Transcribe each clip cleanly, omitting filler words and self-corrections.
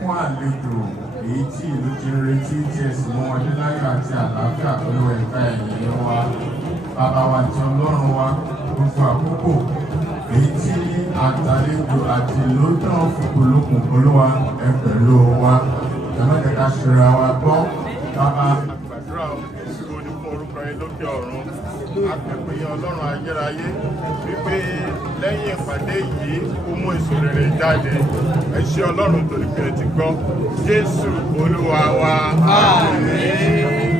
Fún àlejò èyí tí ìlú ti ń retí tí ẹ̀sìn mọ́ wọn ní láyọ̀ àti àlàáfíà pẹ̀lú ẹ̀ka ẹ̀yìn wa bàbá wa àti ọlọ́run wa gbogbo àkókò èyí tí àtàlejò àti ìlú náà fòkòlókùn olúwa ẹ pẹ̀lú wa ẹ̀mẹ́tẹ̀ká ṣera wa gbọ́ bàbá. Àgbàdúrà òṣìṣẹ́ onífọ̀ orúkọ yín lókè ọ̀run akẹ́kọ̀ọ́ ọlọ́run ayérayé wípé lẹ́yìn ìpàdé yìí ó mú èso rere jáde ẹ ṣé ọlọ́run torí pé ẹ ti gbọ́ Jésù olúwa wa àmín.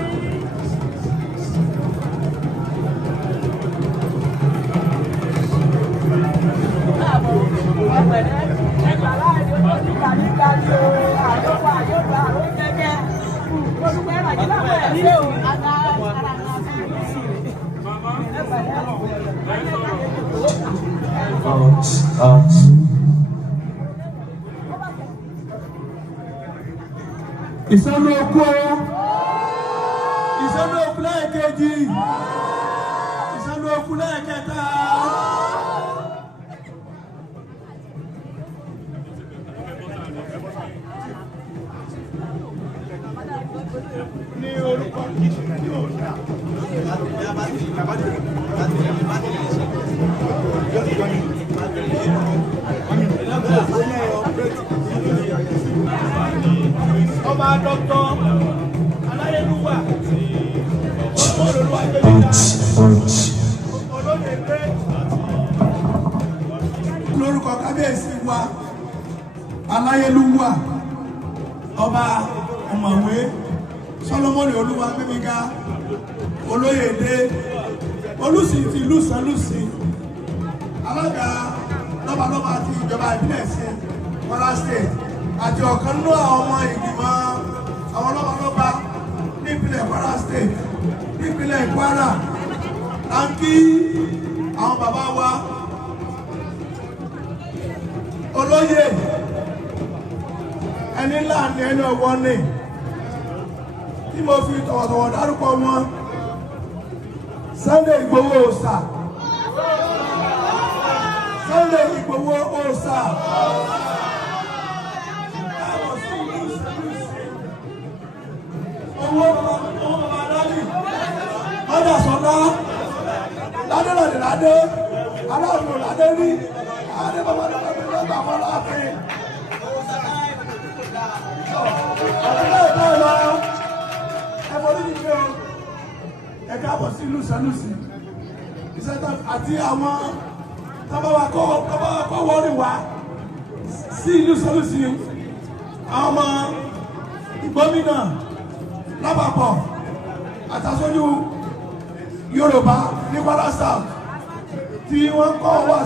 Ìsọ́nù okú ìsọ́nù okú lẹ́ẹ̀kejì ìsọ́nù okú lẹ́ẹ̀kẹta. Ní orúkọ ọba dọ́kítọ́ aláyélúwà olóòlùwà gbẹ̀míjà olóyè gbé lórúkọ kábíyèsí wa aláyélúwà ọba ọ̀mọ̀wé Sólómọ́nì olúwa gbẹ̀míjà olóyè dé olùsì ti ìlú Sànúsì alága lọ́balọ́ba àti ìjọba ìbílẹ̀ sí Kwara State àti ọ̀kan nínú àwọn ọmọ ìgbìmọ̀ àwọn lọ́balọ́ba nípínlẹ̀ Kwara State nípínlẹ̀ Kwara láńkí àwọn bàbá wa olóyè ẹni ńlá ní ẹni ọwọ́ ní tí mo fi tọ̀wọ̀tọ̀wọ̀ dárúkọ wọn Sunday Igboho Òòṣà Sunday Igboho Òòṣà owó bàbá dálì ọjà sọlá ládé aláàbò ládé rí adé bàbá dálì lọ́gbà fọláàfin ọ̀rẹ́lẹ̀ ìtọ́ lọ ẹ̀fọ́ ní ìgbé o ẹ̀ka àbọ̀ sí ìlú Sànúsì ìṣẹ́ta àti àwọn tábàwà kọ́ wọ́rin wá sí ìlú Sànúsì àwọn ọmọ ìgbómìnà lápapọ̀ àtàsójú Yorùbá ní Kwara South tí wọ́n kọ́ wá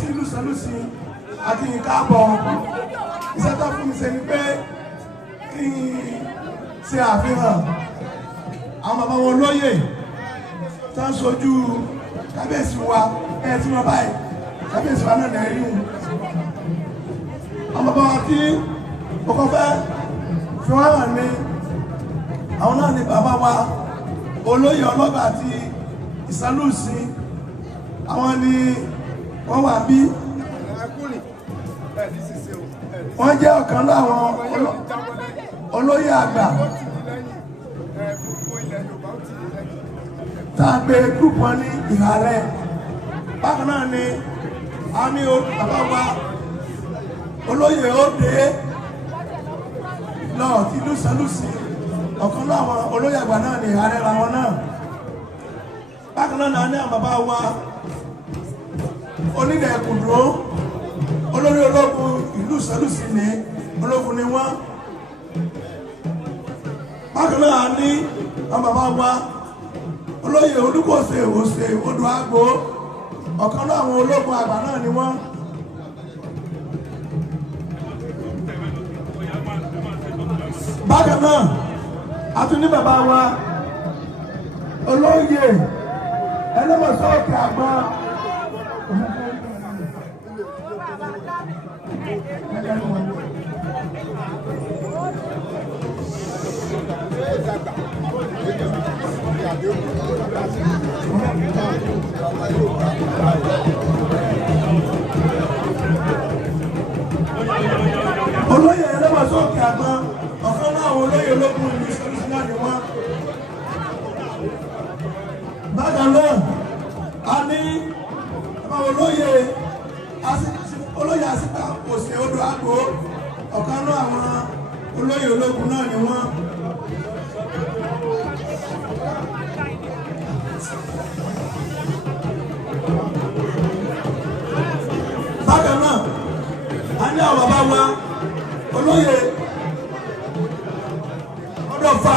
sí ìlú Sànúsì àti ìkáàbọ̀ ìṣẹ́ta fún mi ṣe ni pé kí n ṣe àfihàn àwọn bàbá wọn lóyè tó ń sojú kábíyèsí wa ẹ̀ tí wọ́n báyìí kábíyèsí wa náà nẹ̀rí wọn àwọn bàbá wa tí ó kọ́ fẹ́ fi wọ́n hàn ní àwọn náà ni bàbá wa olóyè ọlọ́gbà àti Ìsànúsì àwọn ni wọ́n wà bí wọ́n jẹ́ ọ̀kan láwọn olóyè àgbà tàbí gúrùpù wọn ní ìhàlẹ̀ bákan náà ni a ní bàbá wa olóyè òde náà ti ìlú Sànúsì ọ̀kan láwọn olóyè àgbà náà ní ìhàlẹ̀ làwọn náà bákan náà ní àwọn bàbá wa onílẹ̀ Ẹ̀kúndó olórí ológun ìlú Sànúsì ní ológun ni wọ́n. Bákan náà ní àwọn bàbá wa olóyè Olúkòsè Òsè Odò Àgbò, ọ̀kan náà àwọn ológun àgbà náà ni wọ́n. Bákan náà a tún ní bàbá wa olóyè Ẹlẹ́mọ̀sọ́ọ̀kì Àgbọn. Olóyè Ẹlẹ́mọ̀sọ́ọ̀kì Àgbọn, ọ̀kan náà àwọn olóyè ológun ìlú ìṣẹ́lúṣílá ni wọ́n. Bákan náà a ní olóyè Àsìpà Òsè Odò Àgbò, ọ̀kan náà àwọn olóyè ológun náà ni wọ́n. Bákan náà a ní àwọn bàbá wa olóyè Ọdọ̀fà,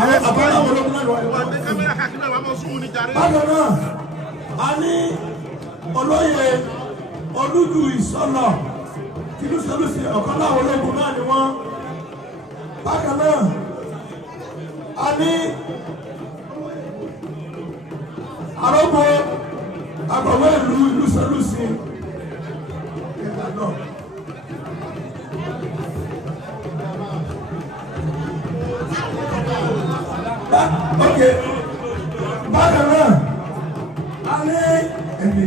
àwọn bàbá àwọn ológun náà ni wọ́n. Bákan náà a ní olóyè Olújú Ìsọ̀nà tìlúṣẹlúṣẹ, ọ̀kan náà àwọn ológun náà ni wọ́n. Bákan náà a ní Arógbó akọ̀wé ìlú ìlúṣẹlúṣẹ. Okay. Bákan náà a ní ẹ̀mí.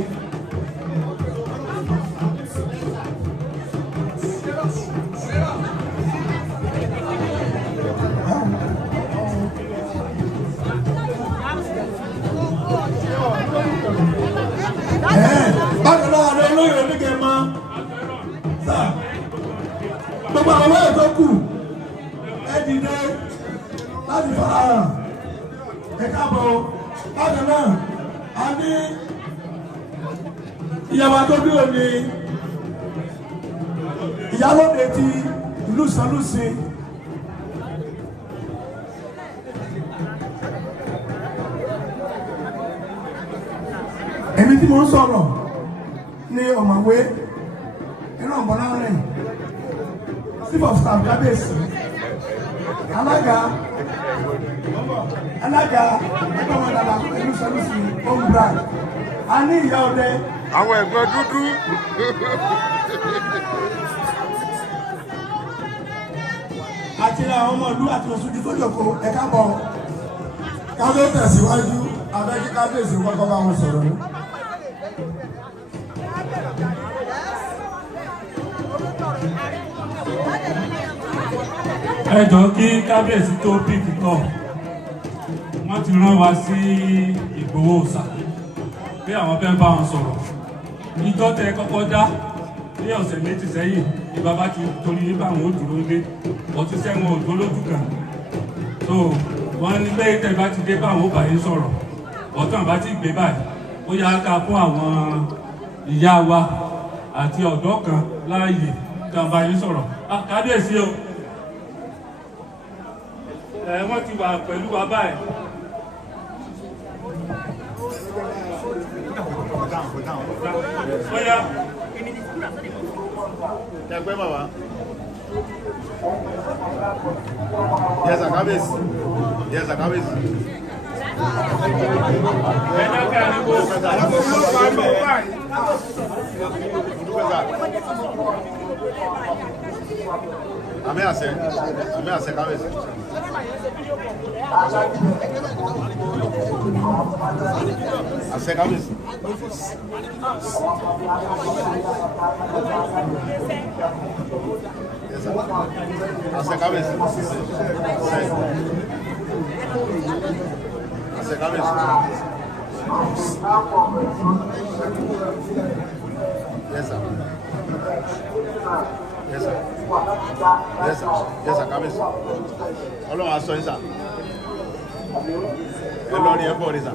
Bákan náà a ní olóyè Onígẹ̀mọ́. Gbogbo àwọn olóyè tó kù ẹ dìde láti farahàn. Ẹ káàbọ̀. Bákan náà a ní ìyàwó tó dúró ní ìyálóde ti ìlú Ìṣẹ́lúṣe. Èmi tí mo ń sọ̀rọ̀ ní ọ̀mọ̀wé inú ọ̀bọ̀nárìn chief of staff kábíyèsí alága ẹgbẹ́ wọn dàda ìlú Ìṣẹ́lúṣe ombra. A ní ìyá ọdẹ. Àwọn ẹ̀gbọ́n dúdú. Àti àwọn ọmọ ìlú àti oṣù tó jòkó ẹ káàbọ̀. Ká ló tẹ̀síwájú abẹ́jí kábíyèsí kọ́kọ́ bá wọn sọ̀rọ̀ ní. Ẹ jọ̀ọ́ kí kábíyèsí tó pìkì tọ̀, wọ́n ti rán wa sí Ìgbòho Òòṣà bí àwọn fẹ́ bá wọn sọ̀rọ̀. Ìjọ tẹ kọ́kọ́ dá ní ọ̀sẹ̀ méjì sẹ́yìn ní bàbá ti torí nípa àwọn òdúró ilé ọtí sẹ́wọ̀n òdó lójú kan. So wọ́n ní pé tẹ bá ti dé bá àwọn òbá yín sọ̀rọ̀ ọ̀tún àbá ti gbé báyìí ó yá ká fún àwọn ìyá wa àti ọ̀dọ́ kan láàyè tí wọ́n bá yín sọ̀rọ̀. Kábíyèsí o, wọ́n ti wà pẹ̀lú wa báyìí. Oya. Ẹgbẹ́ bàbá. Yes, kábíyèsí. Yes, kábíyèsí. Àmì àṣẹ kábíyèsí. Àṣẹ kábíyèsí. Àṣẹ kábíyèsí. Àṣẹ kábíyèsí. Yes, sir. Yes, sir. Yes, sir. Yes, sir, kábíyèsí. Ọlọ́run aṣọ yín sà. Ẹ lọ rí ẹ bọ̀ rí sà.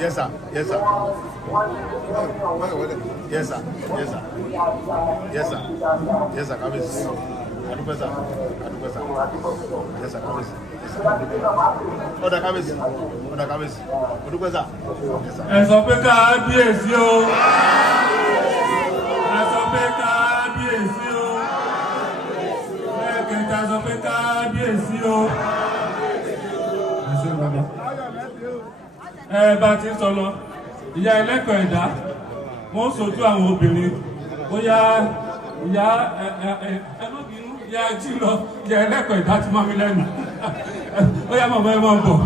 Yes, sir. Yes, sir. Yes, sir. Yes, sir. Yes, sir. Yes, sir. Come in. Adúpẹ́ sà. Adúpẹ́ sà. Yes, sir. Come in. Yes, sir. Ọ̀dà kábíyèsí. Ọ̀dà kábíyèsí. Adúpẹ́ sà. Yes, sir. Ẹ sọ pé kábíyèsí o. Ẹ sọ pé kábíyèsí o. Ẹ̀kẹta sọ pé kábíyèsí o. Ẹ ṣé bàbá. Bá ti ń sọ lọ, ìyá ẹlẹ́kọ̀ọ́ ẹ̀dá wọ́n sojú àwọn obìnrin bóyá ìyá ẹlọ́bìnú ìyá jí lọ ìyá ẹlẹ́kọ̀ọ́ ẹ̀dá ti máa mi lẹ́nu bóyá màmá ẹ máa ń bọ̀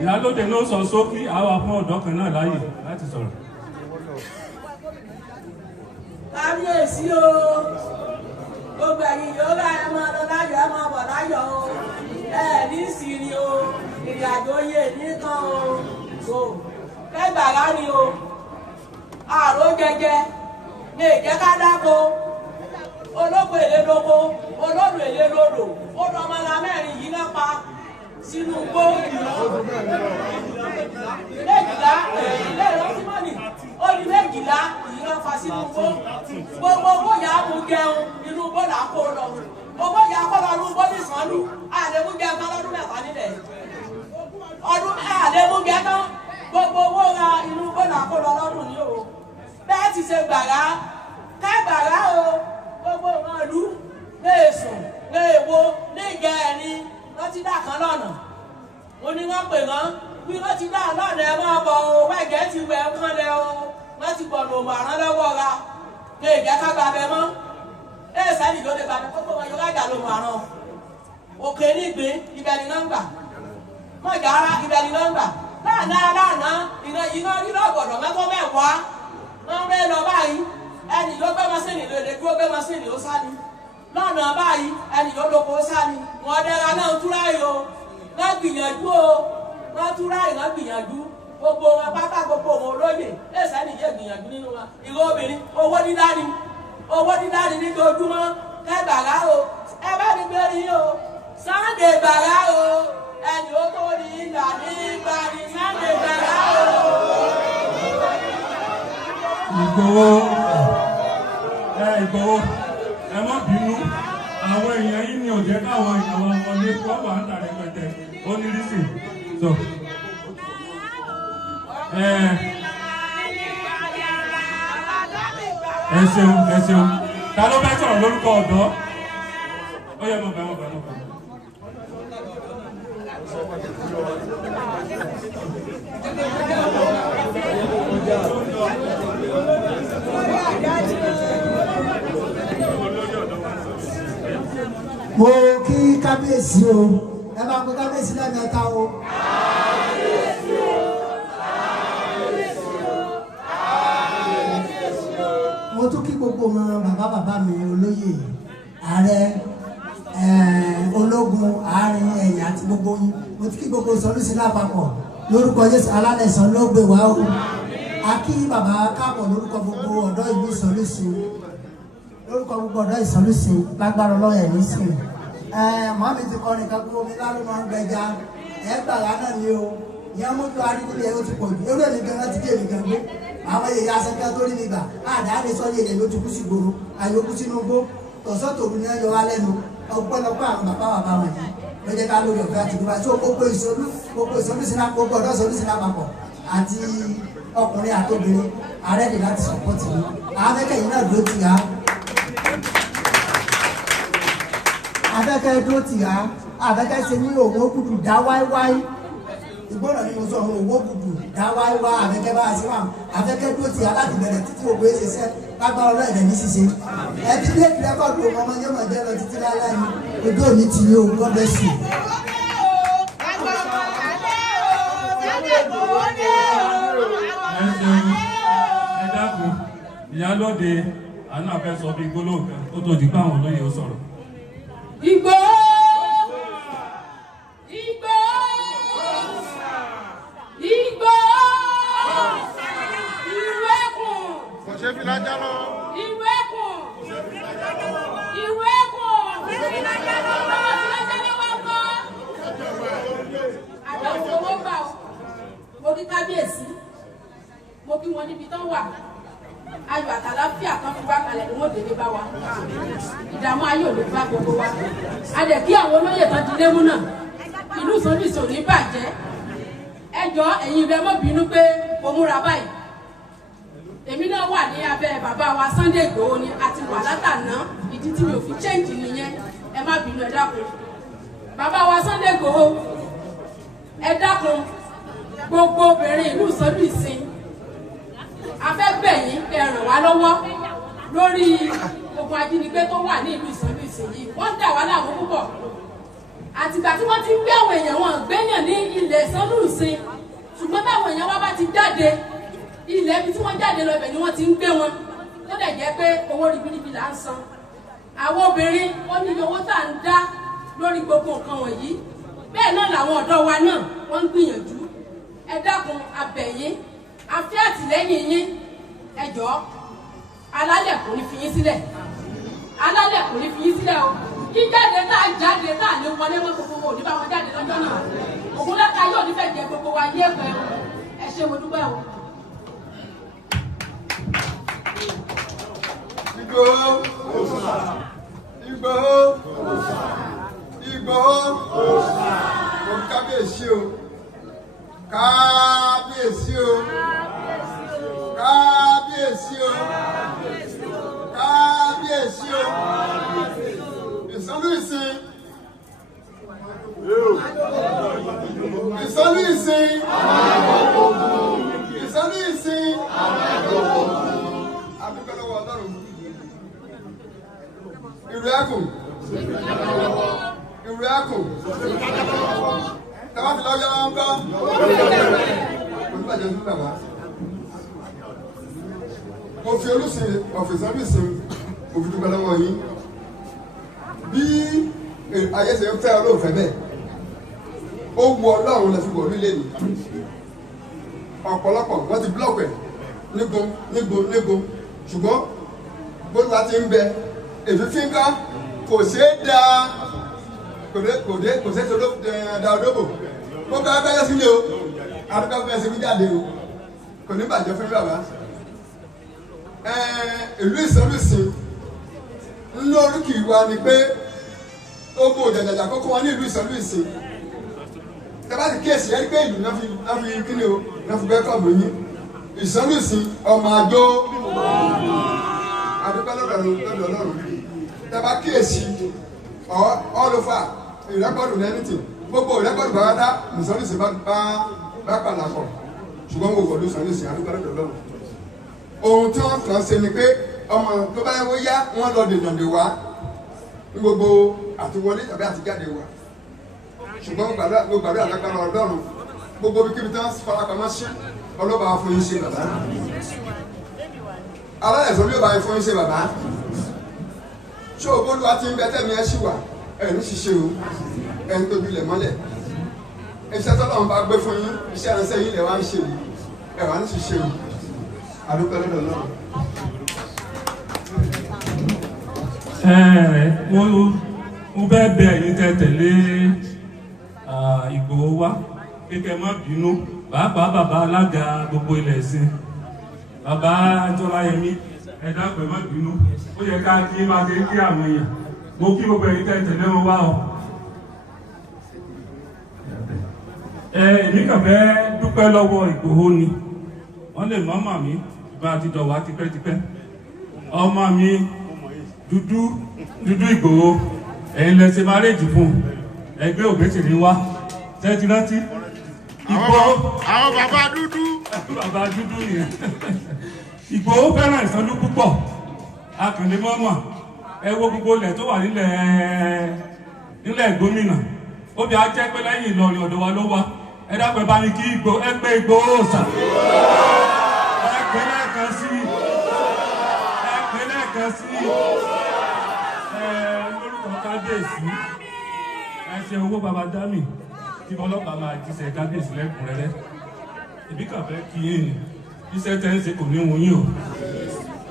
ìyá lóde ló sọ sókí àwa fún ọ̀dọ́ kan náà láàyè láti sọ̀rọ̀. Kábíyèsí o gbogbo ẹ̀yin yóò bá ẹ máa lọ láyọ̀ ẹ máa bọ̀ láyọ̀ o ẹ ní ìsinmi o ìrìn àjò yé nìkan o kẹgbàrá ni o àrò jẹjẹ ní ìjẹ́ká dáko olóko èlé lóko olódò èlé lódò ó dọmọlá mẹ́rin yìí náà pa sínú igbó méjìlá ilé ìrọsímọ́nì ó ní méjìlá yìí náà fa sínú igbó gbogbo owó yà á mú jẹun inú igbó là á kó lọ owó yà á kó lọ inú igbó ní sànú àdébú jẹun tán lọ́dún mẹ́ta nílẹ̀ ọdún àdébú jẹun tán gbogbo owó ra inú igbó là á kó lọ lọ́dún ní o bẹ́ẹ̀ ti ṣe gbàrà kágbàrá o gbogbo ìran ìlú lè sùn lè wo lè jẹ ẹni wọ́n ti dà kan lọ́nà mo ní wọ́n pè wọ́n bí wọ́n ti dà lọ́nà ẹ máa bọ̀ o wẹ́gẹ́ ti wẹ̀ kán lẹ o wọ́n ti bọ̀ lòmọ̀ àrán lọ́wọ́ ra lè jẹ́ ká gba bẹ mọ́ ẹ sẹ́ni ló lè gba bẹ kókó wọn yóò ká jà lòmọ̀ àrán òkè nígbín ibẹ̀ ni nọ́mbà mọ̀jà ara ibẹ̀ ni nọ́mbà láàná iná rírọ̀ ọ̀gọ̀dọ̀ mẹ́tọ́ mẹ́wàá wọ́n rẹ́ lọ báyìí ẹnì ló gbé masínì lòdì kí ó gbé masínì ó sáni lọ́nà báyìí ẹnì ló lóko ó sáni wọ́n dẹ́ra náà túráyì o wọ́n gbìyànjú o wọ́n túráyì wọ́n gbìyànjú gbogbo wọn pátá gbogbo wọn olóyè ẹ̀sẹ̀ nìyẹn gbìyànjú nínú wọn ìwé obìnrin owó dídá ni níjojúmọ́ kẹgbàrá o ẹ bá mi gbé rí o Sunday gbàrá o ẹnì ó tó ní ìgbà nígbà ní Sunday gbàrá o. Ìgbòho ẹ má bínú àwọn èèyàn yìí ni ò jẹ́ káwọn àwọn ọmọdé kó wà ń tà rẹpẹtẹ ó ní rísì so ẹ ṣeun ta ló fẹ́ sọ̀rọ̀ lórúkọ ọ̀dọ́ ó yẹ mọ̀ bẹ́ẹ̀. Mo kí kábíyèsí o ẹ bá pé kábíyèsí lẹ́ẹ̀mẹ́ta o. Mo tún kí gbogbo wọn bàbá mi olóyè ààrẹ ológun àárín ẹ̀yìn àti gbogbo yín mo tún kí gbogbo Ìsọ̀lúsì lápapọ̀ lórúkọ Jésù alálẹ̀sán ló gbé wá o. A kí bàbá káàbọ̀ lórúkọ gbogbo ọ̀dọ́ ìlú Ìsọ̀lúsì lórúkọ gbogbo ọ̀dọ́ Ìsọ̀lúsì lágbára ọlọ́yẹ̀ nísìn màmí ti kọ́ nìkan gbogbo mi lálẹ́ máa ń gbẹja gbàrà náà ni o ìyẹn mójú arídílé ó ti pọ̀ jù ewúrẹ́ mi gan láti dé èmi gan gbé àwọn èèyàn asẹ́kẹ́ tó rí mi gbà àdáyé sọ́ọ́lì èdè ló ti kú sí gbòòrò àyòkú sínú gbó tọ̀sán tòru ní ẹjọ́ wa lẹ́nu ọgbọ́nọgbọ́ àwọn bàbá wọn yìí ló jẹ́ ká lórí ọ̀fẹ́ àti ìdúrà tó gbogbo Ìsọ̀lúsì náà gbogbo ọ̀dọ́ Ìsọ̀lúsì náà papọ̀ àti ọkùnrin àti obìnrin àrẹ́dì láti sọ̀pọ̀tì mi àwọn akẹ́kẹ́ yìí náà dúró tì á afẹ́kẹ́ dúró tì á afẹ́kẹ́ ṣe ní òun ó kùdù dá wáíwáí ìgbóná ni mo sọ òun òun ó kùdù dá wáíwáí afẹ́kẹ́ bá a ṣe wà afẹ́kẹ́ dúró tì á láti bẹ̀rẹ̀ títí ògbó ṣe ṣẹ́ lágbára ọlọ́ọ̀dẹ̀ ní ṣíṣe ẹbí dé rẹ́kọ̀dù ọmọ yóò máa jẹ́ lọ títí láláì ojú òní ti yóò God bless you. Ẹ dákun ìyálóde àná àfẹ́ sọ bí gbólóhùn kan ó tó di pé àwọn olóyè ó sọ̀rọ̀. Ìgbòho mo kí wọn níbi tán wà ayọ̀ àtàláfíà kan fi wá kalẹ̀ ni wọ́n délé bá wa ìdààmú ayé ò lè bá gbogbo wa a dẹ̀ kí àwọn olóyè tán ti lémú náà ìlú Ìsànlùsì ò ní bàjẹ́ ẹ jọ̀ọ́ ẹ̀yin ibẹ̀ mọ́ bínú pé mo múra báyìí èmi náà wà ní abẹ́ bàbá wa Sunday Igboho ni a ti wà látàná ìdí tí mi ò fi change nìyẹn ẹ má bínú ẹ dákun bàbá wa Sunday Igboho ẹ dákun gbogbo obìnrin ìlú Ìsànlùsì a fẹ́ bẹ̀ yín kẹ́ ràn wá lọ́wọ́ lórí ogun ajínigbé tó wà ní ìlú Ìsànlùsì yìí wọ́n dà wá láàmú púpọ̀ àtìgbà tí wọ́n ti ń gbé àwọn èèyàn wọn gbéyàn ní ilẹ̀ Ìsànlùsì ṣùgbọ́n táwọn èèyàn wá bá ti jáde ilẹ̀ ibi tí wọ́n jáde lọ ibẹ̀ ni wọ́n ti ń gbé wọn tó dẹ̀ jẹ́ pé owó ribiribi là ń san àwọn obìnrin ó ní owó tá à ń dá lórí gbogbo nǹkan wọ̀nyí bẹ́ẹ̀ náà làwọn ọ̀dọ́ wa náà wọ́n ń gbìyànjú ẹ dákun a bẹ̀ yín a fẹ́ àtìlẹ́yìn yín ẹ jọ̀ọ́ alálẹ̀ kò ní fi yín sílẹ̀ alálẹ̀ kò ní fi yín sílẹ̀ o jíjáde tá a jáde tá a lè wọlé mọ́ gbogbo òní bá wọn jáde lọ́jọ́ náà Ògúnláka yóò ní fẹ́ jẹ gbogbo wa yé ẹ̀pẹ́ o ẹ ṣé mo dúpẹ́ o. Igboho mo kábíyèsí o kábíyèsí o kábíyèsí o kábíyèsí o Ìsànlùsì Ìsànlùsì Ìsànlùsì adúgbòlówó Ọlọ́run ìrù ẹkùn tàbá ti lọ́jọ́ wọn kọ́ olùbàjẹ́ fún bàbá mo fi olùsìn Ìsànlùsì mo fi dúpẹ́ lọ́wọ́ yín bí ayé ṣe ń fẹ́ olóòfẹ́ bẹ́ẹ̀ ó wu Ọlọ́run lọ sí wọ̀ orílẹ̀-èdè ọ̀pọ̀lọpọ̀ wọ́n ti búlọ̀kù ẹ̀ níbo ṣùgbọ́n bólúwa ti ń bẹ èfífín ká kò ṣeé da kò ṣeé tó da odóbò mo bá bẹ́ẹ̀ sílé o àdúgbò bẹ́ẹ̀ sí mi jáde o kò ní bàjẹ́ fún bàbá ìlú Ìsànlùsì ńlọ oríkì wa ni pé ogun òjàjàjà kókó wọn ní ìlú Ìsànlùsì tẹ́lá ti kíyèsí ẹni pé ìlú náà fi kíni o náà fi bẹ́ẹ̀ kọ́ bò yín Ìsànlùsì ọmọ àjò àdúgbò lọ́dọ̀ Ọlọ́run tẹ́lá kíyèsí ọlọ́fà ìrẹ́pọ̀dù lẹ́nìtì gbogbo ìrẹ́pọ̀dù bá dá Ìsànlùsì bá pàlàkọ̀ ṣùgbọ́n gbogbo ọdún Ìsànlùsì àdúgbò lọ́dọ̀ Ọlọ́run ohun tí wọ́n kàn ṣe ni pé ọmọ tó bá yẹ yá wọ́n lọ dènà dè wá ní gbogbo àtiwọlé tàbí àtijáde wa ṣùgbọ́n gbàdúrà lágbára Ọlọ́run gbogbo kíbi tí wọ́n farapamọ́ sí ọlọ́ba fún yín ṣe bàbá alálẹ̀sọ́ bí ó bá yín fún yín ṣe bàbá ṣé ògbólúwa ti ń bẹ tẹ́mi ẹ ṣì wà ẹ̀ ní ṣiṣẹ́ o ẹ̀ ń tóbi lẹ̀ mọ́lẹ̀ iṣẹ́ tọ́lọ́run bá gbé fún yín iṣẹ́ ìránṣẹ́ yín lẹ̀ wá ń ṣe yìí ẹ̀ wá ní ṣiṣẹ́ o àdúpẹ́ lọ́dọ̀ náà. mo fẹ́ bẹ̀ ẹ̀yin tẹ́ tẹ̀lé Ìgbòho wá kékeré má bínú pàápàá bàbá alága gbogbo ilẹ̀ ìsìn bàbá Jọláyẹmí ẹ dákun ẹ má bínú ó yẹ ká kí máa ṣe kí àwọn èèyàn mo kí gbogbo ẹ̀yin tẹ́ tẹ̀lé wọn wá o. Èmi kàn fẹ́ dúpẹ́ lọ́wọ́ Ìgbòho ni wọ́n lè mọ́ màmí bá a ti dọ̀wà tipẹ́tipẹ́ ọmọ mi dúdú Ìgbòho ẹ̀yin lẹ ṣe márèjì fún ẹgbẹ́ Òbésèré wá tẹ́tí rántí Ìgbòho àwọn bàbá dúdú nìyẹn Ìgbòho fẹ́ràn Ìsànlú púpọ̀ akànlé mọ́mọ́ ẹ wo gbogbo ilẹ̀ tó wà nílẹ̀ gómìnà ó bí a jẹ́ pé lẹ́yìn Ìlọrin ọ̀dọ̀ wa ló wá ẹ dápẹ́ bá mi kí ẹgbẹ́ Ìgbòho sà ẹgbẹ́ lẹ́ẹ̀kan sí lórúkọ kábíyèsí ẹ ṣe owó baba dami kí ọlọ́pàá máa jíṣẹ́ kábíyèsí lẹ́kùnrẹ́rẹ́ ìbí kàn fẹ́ kí yín iṣẹ́ tẹ́ ń ṣe kò ní wọ́n yín o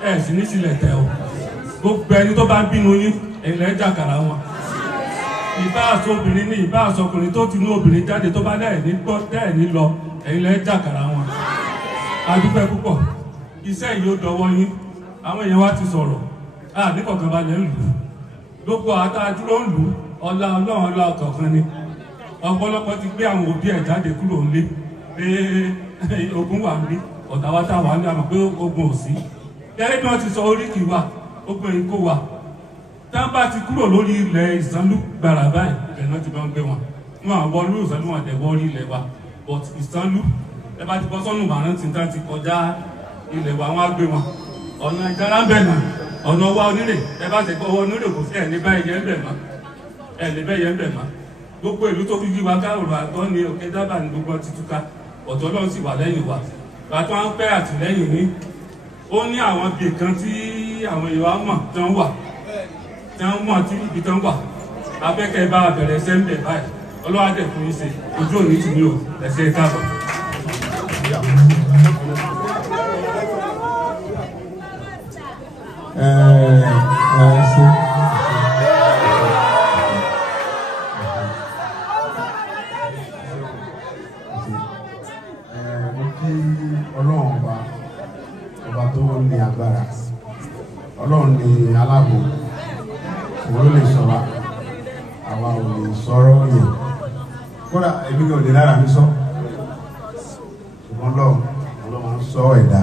ẹ sì ní sílẹ̀ tẹ́ o gbogbo ẹni tó bá bínú yín ẹ̀yin lẹ́ jàkàrà wọn ìbá aṣọ obìnrin ní ìbá aṣọ ọkùnrin tó ti nú obìnrin jáde tó bá dẹ́ẹ̀ ní gbọ́ dẹ́ẹ̀ ní lọ ẹ̀yin lẹ́ jàkàrà wọn adúpẹ́ púpọ̀ iṣẹ́ yìí ó dọwọ́ yín àwọn èèyàn wa ti sọ̀rọ̀ ní kọ̀ọ̀kan balẹ̀ ń lù ú gbogbo àtàdúró ń lù ú ọlá ọlọ́run ọlá ọ̀kọ̀ọ̀kan ni ọ̀pọ̀lọpọ̀ ti gbé àwọn òbí ẹ̀ jáde kúrò ńlé pé ogun wà ńlé ọ̀tá wa táwa ní àmọ̀ pé ogun ò sí gẹ́gẹ́ bí wọ́n ti sọ oríkì wa ogun èyí kó wa tábà ti kúrò lórí ilẹ̀ Ìsànlú gbàrà báyìí ibẹ̀ náà ti bá ń gbé wọn àwọn olú Ìsànlú wọn àtẹ̀wọ́ orí ilẹ̀ wa but Ìsànlú ẹ bá ti bọ́ sọ́nù màrán tí nǹkan ti kọjá ilẹ̀ wa wọn á gbé wọn ọ̀nà ìjára ń bẹ̀ náà ọ̀nà wa onílé ẹ bá ti kọ́ ọwọ́ onílé kò sí ẹ̀ ní báyìí yẹn ń bẹ̀ mọ́ ẹ̀ ní bẹ́ẹ̀ yẹn ń bẹ̀ mọ́ gbogbo ìlú tó fi yí wa káàrò àtọ́ ní òkè dábàá ní gbogbo ti túká ọ̀tọ̀ Ọlọ́run sì wà lẹ́yìn wa bàtọ́ à ń pẹ́ àtìlẹ́yìn ní ó ní àwọn ibì kan tí àwọn èèyàn mọ̀ tí wọ́n wà tí wọ́n mọ̀ tí ibi tí wọ́n wà abẹ́kẹ́ bá bẹ̀rẹ̀ ẹsẹ̀ ń bẹ̀ báyìí Ọlọ́run á dẹ̀ fún yín ṣe ojú òní tì mí o ẹ̀sẹ̀ káàbọ̀. Ọlọ́run ni aláàbò òun ló lè sọ̀rọ̀ àwa ò lè sọ̀rọ̀ yẹn kódà èmi kò lè lára mi sọ ṣùgbọ́n Ọlọ́run máa ń sọ ẹ̀dá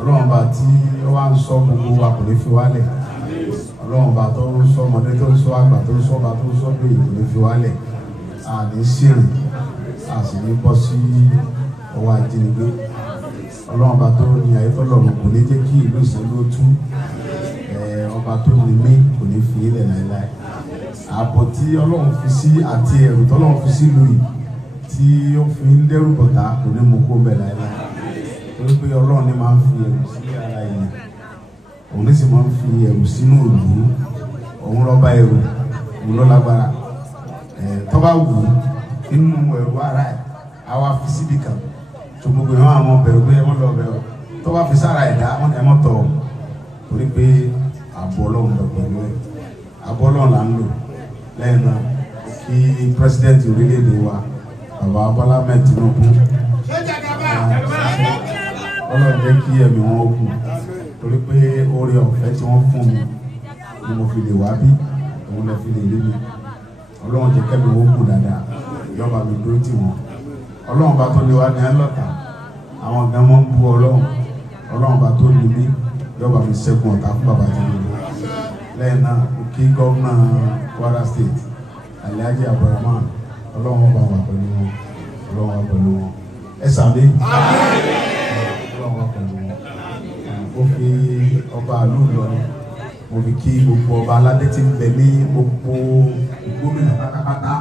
Ọlọ́run bá tí ó wá ń sọ gbogbo wa kò ní fi wálẹ̀ Ọlọ́run bá tó ń sọ ọmọdé tó ń sọ àgbà tó ń sọ ọba tó ń sọ bẹ́ẹ̀ kò ní fi wálẹ̀ àní sírìn a sì ní bọ́ sí ọwọ́ ajínigbé Ọlọ́run bá tó ní ayé tọ́lọ́run kò ní jẹ́ kí ìlú Ìsànlú tú ọba tó ní mí kò ní fi ilẹ̀ láéláé ààbò tí Ọlọ́run fi sí àti ẹ̀rù tọ́lọ́run fi sí lóyè tí ó fi ń dẹ́rù bọ̀tá kò ní mú kó bẹ̀ láéláé torí pé Ọlọ́run ní máa ń fi ẹ̀rù sí ara yìí òun ní sì máa ń fi ẹ̀rù sínú ìlú òun lọ́ba ẹ̀rù òun ló lágbára tọ́ba wù ú nínú ẹ̀rù ara ẹ̀ àwa fi síbi kan tó gbogbo ìwọ̀n àwọn bẹ̀rù pé wọ́n lọ bẹ̀rù tọ́ba fi sára ẹ̀dá wọn ẹ̀ mọ́ tọ̀ torí pé ààbò Ọlọ́run lọ pẹ̀lú ẹ̀ ààbò Ọlọ́run là ń lò lẹ́yìn náà kí pírẹsidẹ́ǹtì orílẹ̀-èdè wa bàbá Bọ́lá Ahmed Tinubu Ọlọ́run jẹ́ kí ẹ̀mí wọn kù torí pé oore ọ̀fẹ́ tí wọ́n fún mi ni mo fi lè wá bí òun lè fi lè rí mi Ọlọ́run jẹ́ kẹ́mi wọn kù dáadáa ìjọba mi dúró tì wọ́n Ọlọ́run bá tó lé wa ní ẹlọ́ta àwọn gan mọ́ ń bú Ọlọ́run bá tó lé mi ìjọba mi ṣẹ́gun ọ̀tá fún bàbá Tinubu lẹ́yìn náà kí gómìnà Kwara State Alhaji Abdulrahman Ọlọ́run bá wà pẹ̀lú wọn Ọlọ́run wà pẹ̀lú wọn ẹ sàmì Ọlọ́run wà pẹ̀lú wọn ó fi ọba àlù Ìlọrin mo fi kí gbogbo ọba aládé tí ń bẹ ní gbogbo gómìnà pátápátá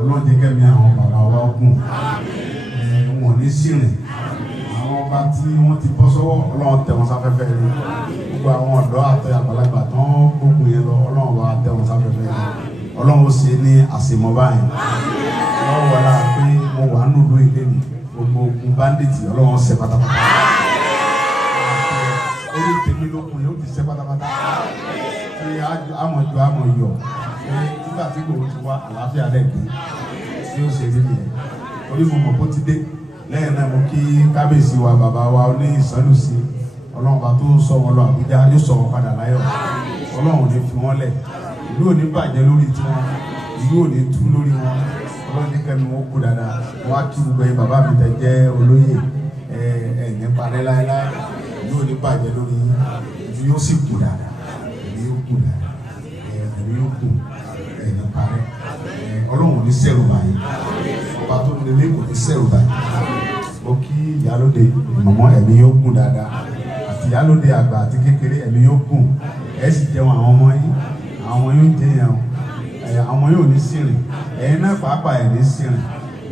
Ọlọ́run jẹ́ kẹ́mi àwọn bàbá wa gùn wọn ní sírìn àwọn ọba tí wọ́n ti bọ́ sọ́wọ́ Ọlọ́run tẹ̀ wọ́n sáfẹ́fẹ́ rí gbogbo àwọn ọ̀dọ́ àti àgbàlagbà tó ń gbógun yẹn lọ Ọlọ́run wa tẹ̀ wọ́n sáfẹ́fẹ́ rí Ọlọ́run ó ṣe ní àṣemọ́ báyìí Ọlọ́run wà láà pé mo wà nínú ilé mi gbogbo ogun bandits Ọlọ́run ṣe pátápátá orí tèmi lókun yóò ti ṣe pátápátá ṣe àmọ̀jọ àmọ̀yọ̀ nígbà tí gbòòrò ti wá àlàáfíà lẹ́gbẹ̀ẹ́ tí ó ṣe rí nìyẹn orí mo mọ̀ bó ti dé lẹ́yìn náà mo kí kábíyèsí wa bàbá wa ní Ìsànlú sí Ọlọ́run bá tó sọ wọn lọ Àbújá yóò sọ wọn padà láyọ̀ Ọlọ́run ní fi wọ́n lẹ̀ ìlú ò ní bàjẹ́ lórí tiwọn ìlú ò ní tú lórí wọn Ọlọ́run ní kẹ́mi wọn kú dáadáa wọn á kí gbogbo yín bàbá mi tẹ jẹ́ olóyè ẹ̀yìn parẹ́ láéláé ìlú ò ní bàjẹ́ lórí yín ìlú yóò sì kú dáadáa ìlú yóò kú dáadáa ìlú yóò kú ẹ̀yìn parẹ́ Ọlọ́run ò ní sẹ́rù báyìí ọba tó nílé kò ní sẹ́rù báyìí ó kí ìyálóde ìmọ̀mọ́ ẹ̀mí yóò kún dáadáa àti ìyálóde àgbà àti kékeré ẹ̀mí yóò kún ẹ̀ sì jẹun àwọn ọmọ yín àwọn yóò jẹ yẹn àwọn yóò ní sírìn ẹ̀yin náà pàápàá ẹ̀ ní sírìn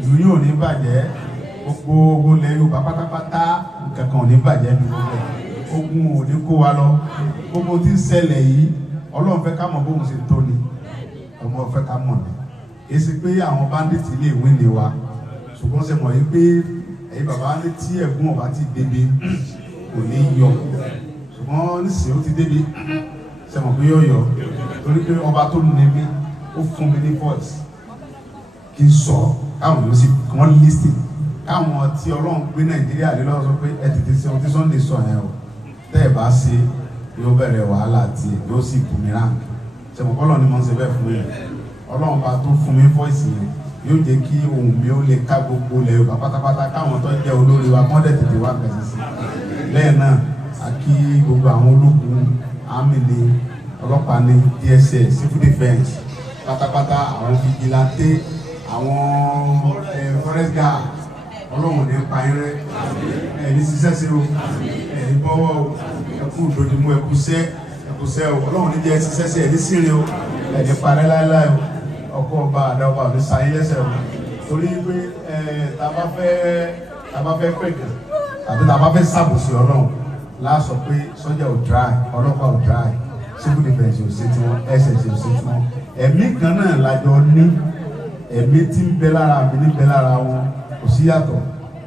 ìlú yóò ní bàjẹ́ gbogbo ilẹ̀ Yorùbá pátápátá kankan ò ní bàjẹ́ ní gbogbo ogun ò ní kó wa lọ gbogbo tí ń ṣẹlẹ̀ yìí Ọlọ́run fẹ́ ká mọ̀ bóun ṣe tó ni ọmọ fẹ́ ká mọ̀ ni èsì pé àwọn bandits lè wí ni wa ṣùgbọ́n ṣe mọ̀ yìí pé ẹ̀yin bàbá ní tí ẹ̀gún ọba ti débi kò ní yọ ṣùgbọ́n nísìnyí ó ti débi ṣe mọ̀ pé yóò yọ torí pé ọba tó ní mi ó fún mi ní voice kí n sọ káwọn yóò sì kí wọ́n listen káwọn tí Ọlọ́run gbé Nàìjíríà lé lọ́wọ́ sọ pé ẹ tètè ṣe ohun tí Sunday sọ yẹn o tẹ́ ẹ bá ṣe yóò bẹ̀rẹ̀ wàhálà tiẹ̀ yóò sì bùmíràn ṣẹ̀mọ̀ kọ́lọ̀ ni mo ń ṣe bẹ́ẹ̀ fún yẹn Ọlọ́run bá tó fún mi fọ́ìsì yẹn yóò jẹ́ kí ohun mi ó lè ká gbogbo ilẹ̀ Yorùbá pátápátá káwọn tó jẹ́ olórí wa kọ́ dẹ̀ tètè wá bẹ̀rẹ̀ sí lẹ́yìn náà a kí gbogbo àwọn ológun àmì ni ọlọ́pàá ní DSS civil defence pátápátá àwọn vigilante àwọn forest guard Ọlọ́run ní pa irẹ́ ẹni ṣiṣẹ́ sí o ẹni bọ́wọ́ o ẹkú ìdòdìmú ẹkúṣẹ́ o Ọlọ́run ní jẹ́ ṣiṣẹ́ sí ẹni sírin o ẹni parẹ́ láéláé o ọkọ̀ ọba àdáwọ̀ ní sáyé lẹ́sẹ̀ o torí pé tá a bá fẹ́ pẹ̀gàn tàbí tá a bá fẹ́ ṣàbòsí Ọlọ́run láàsọ pé sọ́jà ò dry ọlọ́pàá ò dry civil defence ò ṣe tiwọn SS ò ṣe tiwọn ẹ̀mí kan náà lájọ ní ẹ̀mí tí ń bẹ lára mi ní bẹ lára wọn kò sí yàtọ̀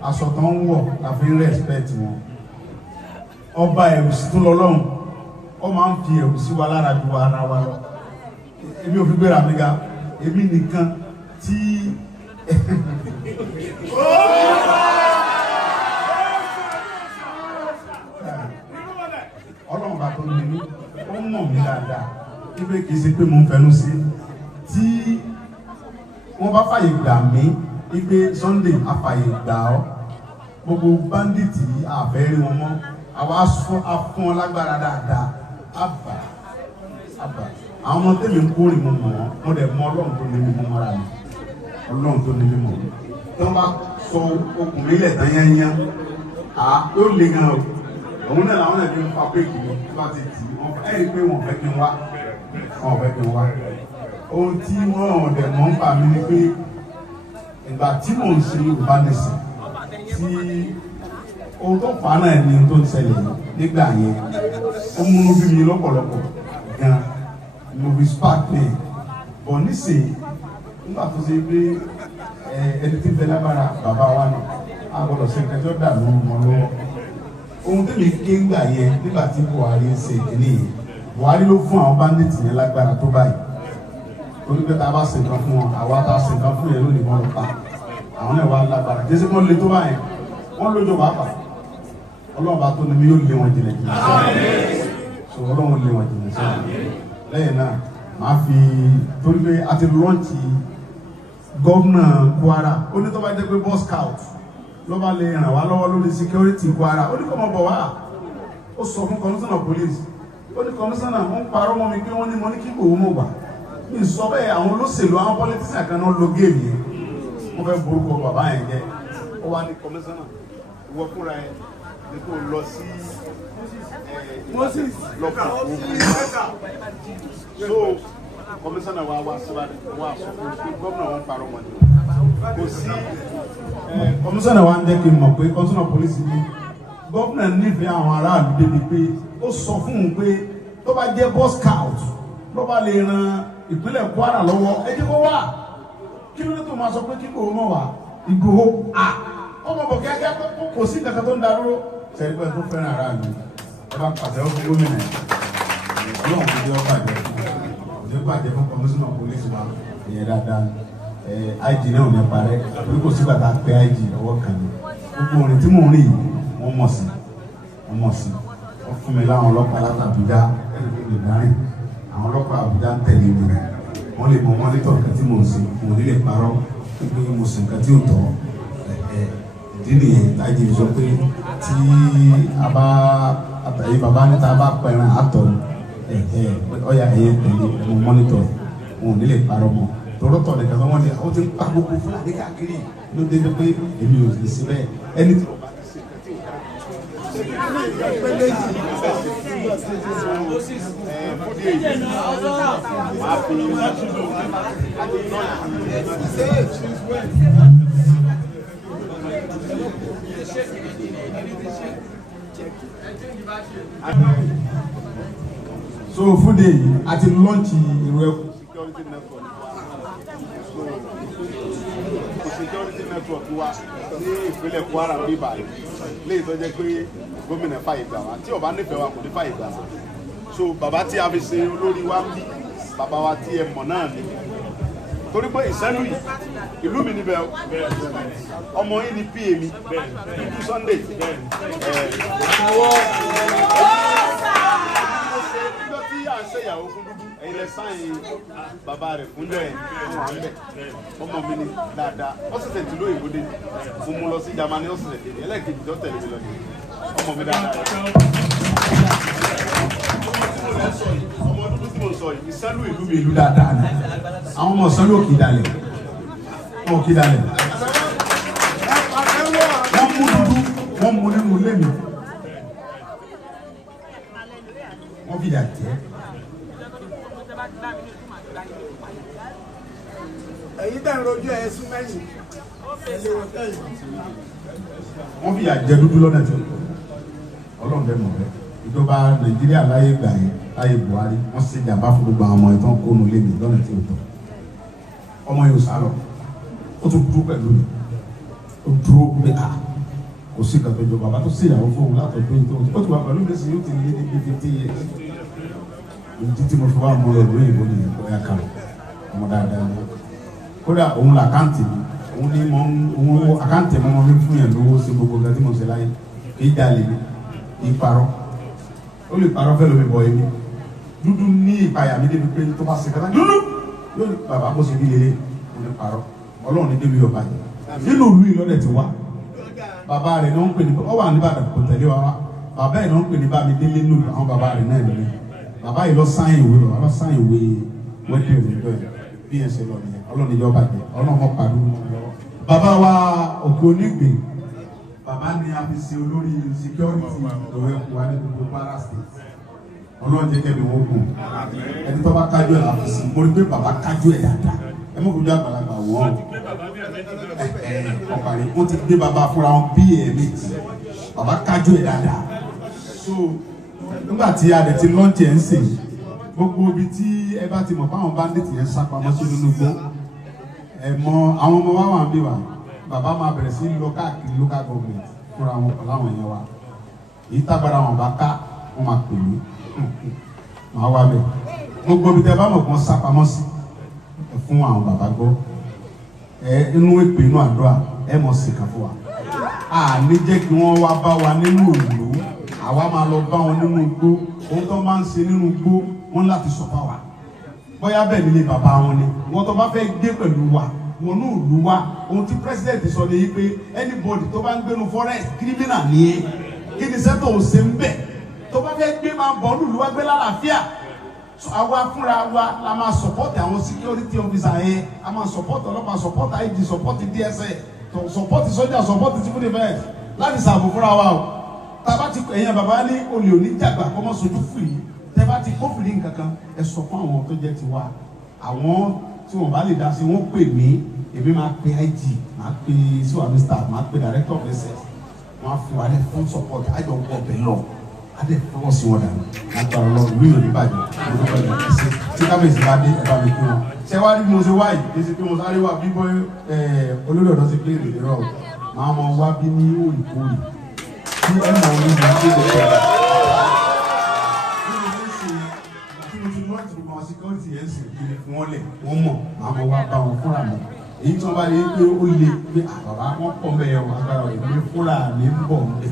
aṣọ tó ń wọ̀ la fi ń respect wọn ọba ẹ̀rù sí tó lọ́lọ́run ó máa ń fi ẹ̀rù sí wa lára ju ara wa lọ èmi ò fi gbéra mi ga èmi nìkan tí Ọlọ́run bá tó ní mí ó mọ̀ mí dáadáa wípé kì í ṣe pé mo ń fẹnu sí tí wọ́n bá fàyè gbà mí wípé Sunday àfàyè gbà ọ́ gbogbo bandits yìí àfẹ́rí wọn mọ́ àwa afún ọ lágbára dáadáa àbà àwọn ọmọ tẹ́mi ń kórè mo mọ̀ wọ́n mo dẹ̀ mọ Ọlọ́run tó ní mi mọ́ mọ́ra mi Ọlọ́run tó ní mi mọ̀ tí wọ́n bá sọ okùn mi lẹ̀ tán yányá yóò le gan o òun náà làwọn ẹ̀mí ń fa péèkì mi tí wọ́n ti tì wọ́n ẹ̀ rí i pé wọ́n fẹ́ kí n wá ohun tí wọ́n dẹ̀ mọ́ ń bà mí ni pé ìgbà tí mò ń ṣe Yorùbá Nation tí ohun tó fà á náà ni ohun tó ń ṣẹlẹ̀ nígbà yẹn ó múnú bí mi lọ́pọ̀lọpọ̀ gan mo fi spark me bọ̀ nísìnyí nígbà tó ṣe pé ẹni tí ń bẹ lágbára bàbá wa ni a gbọ́dọ̀ ṣe kẹjọ dà lóru mọ́ lọ́wọ́ ohun tí mi ké ńgbà yẹn nígbà tí Buhari ń ṣe ìdílé yẹn Buhari ló fún àwọn bandits yẹn lágbára tó báyìí torí pé tá a bá ṣe nǹkan fún wọn àwa tá a ṣe nǹkan fún yẹn lónìí wọn lọ pa àwọn náà wà lágbára jésù kan lè tó báyìí wọn lójó pàápàá Ọlọ́run bá tó ní mi yóò lé wọn jìnnà jìnnà so Ọlọ́run lé wọn jìnnà sọ lẹ́yìn náà màá fi torí pé a ti lọ́ọ̀tì gómìnà Kwara ó ní tó bá jẹ́ pé boy scout ló bá lè ràn wá lọ́wọ́ lórí security Kwara ó ní kó mọ̀ bọ̀ wá ó sọ fún commissioner police ó ní commissioner ń parọ́ mọ́ mi pé wọ́n ní mo ní kí Ìgbòho mọ̀ wá mi sọ bẹ́ẹ̀ àwọn olóṣèlú àwọn politician kan náà lo géèmì yẹn wọ́n fẹ́ borúkọ bàbá yẹn jẹ́ ó wá ní commissioner ìwọ fúnra ẹ̀ ní kó lọ sí lọ́pọ̀ so commissioner wa síwájú wa sọ fún mi gómìnà wọn parọ́ mọ́ ni kò sí commissioner wa ń jẹ́ kí n mọ̀ pé commissioner police ni gómìnà nífẹ̀ẹ́ àwọn aráàlú débi pé ó sọ fún un pé tó bá jẹ́ boy scout ló bá lè ran ìpínlẹ̀ Kwara lọ́wọ́ ẹ jẹ́ kó wá kí ló dé tó máa sọ pé kí Ìgbòho mọ̀ wá Ìgbòho ọmọ bọ̀ kíákíá kò sí kankan tó ń darúró sẹ́yìn pé tó fẹ́ràn aráàlú ẹ bá pàṣẹ ó fún gómìnà Ọlọ́run kò dé ọ bàjẹ́ fún bàjẹ́ fún commissioner police wa ìyẹn dáadáa IG náà ò ní parẹ́ torí kò sígbà tá a pé IG ọwọ́ kan ní gbogbo orin tí mò ń rìn yìí wọ́n mọ̀ sí wọ́n fún mi láwọn ọlọ́pàá láti Àbújá ẹni tó lè dárìn àwọn ọlọ́pàá Àbújá ń tẹ̀lé mi wọ́n lè mọ mọ́nítọ̀ nǹkan tí mò ń ṣe mo ní lè parọ́ pé mo sì nǹkan tí ò tọ́ ìdí nìyẹn láti sọ pé tí a bá àtàyè bàbá níta bá pẹran àtọ̀ ọ̀yà ẹ̀yẹ tẹ̀lé mo mọ́nítọ̀ mo ní lè parọ́ mọ́ tòrótọ̀ nìkan tó wọ́n ní àwọn tí ń pa gbogbo Fúlàní káàkiri ló dé pé èmi ò lè ṣe bẹ́ẹ̀ ẹni tí so fún de yìí a ti lọ́ọ̀nchì ìrù ẹ̀kú security network security network wa ní ìpínlẹ̀ Kwara ní Ìbàdàn léyìí tó jẹ́ pé gómìnà fàyè gbà wá tí ọba nífẹ̀ẹ́ wa kò ní fàyè gbà wá so bàbá tí a fi ṣe olórí wa ń bí bàbá wa tí ẹ mọ̀ náà ni torí pé ìṣẹ́lú yìí ìlú mi níbẹ̀ ọmọ yìí ni pa mi Dúdú Sunday nígbà tí à ń ṣèyàwó fún Dúdú ẹ̀yin lẹ sáyìn bàbá rẹ̀ fún jọ ẹ̀ ọmọ mi ni dáadáa ó sì tẹ̀tí lóyè bóde mo mú lọ sí Jámánì ó sì tẹ̀lé ẹlẹ́ẹ̀kejì tó tẹ̀lé mi lọ ọmọ mi dáadáa ọmọ Dúdú tí mo sọ yìí ìṣẹ́lú ìlú mi ìlú dáadáa ni àwọn ọmọ ìṣẹ́lú òkè dalẹ̀ wọ́n mú Dúdú wọ́n mú nínú ilé mi wọ́n fi dà jẹ́ èyí tẹ̀ ń rojú ẹ̀ sún mẹ́yìn wọ́n fi àjẹ Dúdú lọ́nà tí Ọlọ́run bẹ́ẹ̀ mọ̀ bẹ́ẹ̀ ìjọba Nàìjíríà láyé gbà yẹn láyé Buhari wọ́n ṣe jàmbá fún gbogbo àwọn ọmọ ẹ̀ tó ń kónú lé mi lọ́nà tí ó tọ́ ọmọ yóò sá lọ ó tún dúró pẹ̀lú mi ó dúró pé kò sí ìgbà tó jọ bàbá tó sì ìyàwó fóun látọ̀dún yìí tó ó ti wà pẹ̀lú mi sí yóò ti lé ní bí 50 years ìdí tí mo fi wá mọ ọ̀rọ̀ òyìnbó nìyẹn kó yá kàn ọmọ dáadáa ni kódà òun là àkáǹtì mi òun ní mọ òun àkáǹtì mọ́ mi fún yẹn lówó sí gbogbo nǹkan tí mo ṣe láyé kì í jalè mi kì í parọ́ ó lè parọ́ fẹ́ lómi bọ̀ èmi Dúdú ní ìpayà mi débi pé tó bá ṣe kẹta Dúdú yóò ní bàbá bó ṣe bí lélẹ̀ mo ní parọ́ Ọlọ́run ní débi ọba yìí nínú ìlú ìlọ́dẹ̀ ti wá bàbá rẹ̀ náà ń pè ní ọ wà ní Ìbàdàn kò tẹ̀lé wa wá bàbá yìí náà ń pè ní bámi délé nùlù àwọn bàbá rẹ̀ náà nìyẹn bàbá yìí lọ sáyìn ìwé lọ lọ sáyìn ìwé wẹ́dí òní bẹ́ẹ̀ bí ẹ̀ ṣe lọ nìyẹn Ọlọ́run ìjọba jẹ Ọlọ́run mọ́ pàdé bàbá wa Òkè Onígbè bàbá ni a fi ṣe olórí security lọ́wọ́ ẹ̀kọ́ wa ní gbogbo Kwara State Ọlọ́run jẹ́ kẹ́mi wọ́n gùn ẹni tó bá kájú ẹ̀ láti sí mo rí pé bàbá kájú ẹ̀ dáadáa ẹ mọ̀ fojú àgbàlagbà wọ́n ọ̀parí wọ́n ti gbé bàbá fúnra wọn bí ẹ̀ẹ̀mejì bàbá kájú ẹ̀ dáadáa so nígbà tí a dẹ̀ ti lọ́ọ̀tì ẹ̀ ń sè gbogbo ibi tí ẹ bá ti mọ̀ fáwọn bandit yẹn sápamọ́ sí nínú igbó ẹ mọ àwọn ọmọ wa wà ń bí wa bàbá máa bẹ̀rẹ̀ sí lọ káàkiri local government fúnra wọn pẹ̀lú àwọn èèyàn wa èyí tágbára wọn bá ká wọn máa pè mí màá wá bẹ̀ gbogbo ibi tẹ bá mọ̀ kàn sápamọ́ sí ẹ fún àwọn bàbá gbọ́ ẹ inú èpè inú àdúrà ẹ mọ̀ sí kan fún wa àní jẹ́ kí wọ́n wá bá wa nínú òòlù àwa máa lọ bá wọn nínú igbó ohun tó máa ń ṣe nínú igbó wọn láti sọpá wa bóyá bẹ́ẹ̀ nílé bàbá wọn ni wọn tó bá fẹ́ gbé pẹ̀lú wa wọn ní òòlù wa ohun tí president sọ ni yìí pé anybody tó bá ń gbénu forest criminal ni ẹ kí ni sẹ́tọ̀ ò ṣe ń bẹ̀ tó bá fẹ́ gbé máa bọ̀ nílùú wa gbé lálàáfíà àwa fúnra wa la máa support àwọn security officer yẹn a máa support ọlọ́pàá support IG support DSS support sọ́jà support civil defence láti ṣàbò fúnra wa o tàbá ti ẹ̀yìn bàbá ní olè òní jàgbà kọ́mọ́ sojú fìrí tẹ́bá ti kófìrí nǹkankan ẹ sọ fún àwọn tó jẹ́ tiwa àwọn tí wọ́n bá lè dá sí wọ́n pè mí èmi máa pe IG máa pe síwájú staff máa pe director of SS wọ́n á fún wa lẹ́ fún support àjọ wọ̀ bẹ́ẹ̀ lọ adé fọwọ́ sí wọn dànù lágbára lọ ìlú ìlú ìbàdàn olùkọ́ ìlú ẹ̀sìn tí kábíyèsí bá dé ẹ̀bá mi kí wọn. ṣé wàá rí bí mo ṣe wá yìí èsì pé mo sáré wá bí bọ́ olórí ọ̀dọ́ ti pé èrè rọ̀ máa mọ wá bí ní òrìkóòrì tí ẹ mọ orí ìlú tó lè tẹ̀. bí mo ti lọ́ọ̀tì gbogbo àwọn síkọ́rìtì yẹn sì kiri fún wọn lẹ̀ wọ́n mọ̀ máa mọ wá bá wọn fúnra mọ̀ èyí tí wọ́n bá rí pé ó le pé àbàbá wọn pọ̀ mẹ́yẹ̀ wọn agbára ìlú fúnra mi ń bọ̀ mẹ́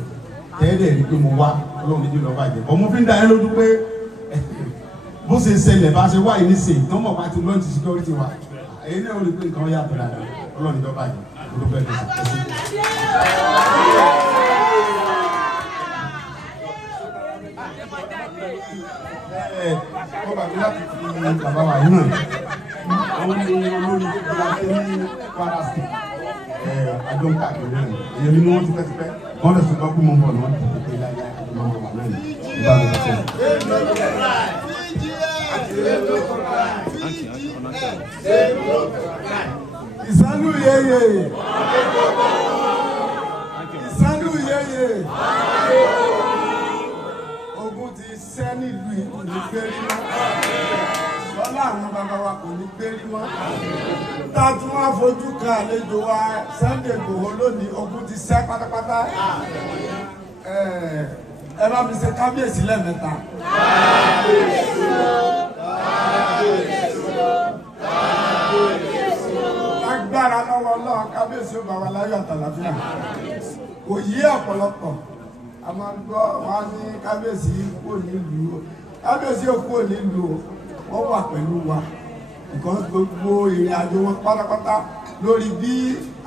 tẹ́lẹ̀ rí pé mo wá ọlọ́run níbi lọ́ọ́ bàjẹ́ bọ́ mo fi ń da ẹ lójú pé bó ṣe ṣẹlẹ̀ bá ṣe wáyé ní sèé tó mọ̀ bá ti lọ́ọ̀tì security wa èyí náà ó lè pé nǹkan yàtọ̀ dáadáa ọlọ́run níbi lọ́ọ́ bàjẹ́ olùkọ́ ẹ̀ wọ́n bàbá láti fi bàbá wa yìí náà àwọn ní olórí ìgbàlódé ní Kwara State àjọ ń káàkiri náà èyí ni wọ́n ti pẹ́ wọ́n lè sọ pé mo ń bọ̀ náà ti pé láyé àjọ wà náà ní ìgbà mi lọ́sẹ̀. Ìsánú yeye ìsánú yeye ogun ti sẹ́ nílùú yìí kò ní gbérí mọ́ lọ́lá àwọn bàbá wa kò ní gbérí mọ́ tá a tún wá fojú kan àlejò wa Sunday Igboho lónìí ogun ti sẹ́ pátápátá ẹ bá mi ṣe kábíyèsí lẹ́ẹ̀mẹ́ta. Kábíyèsí o, kábíyèsí o, kábíyèsí o. kábíyèsí ó bá wa láyọ̀ àtàlàfíà kò yí ọ̀pọ̀lọpọ̀ a máa ń gbọ́ wá ní kábíyèsí kúrò nílùú kábíyèsí ó kúrò nílùú wọ́n wà pẹ̀lú wa nǹkan gbogbo ìrìn àjò wọn pátápátá lórí bí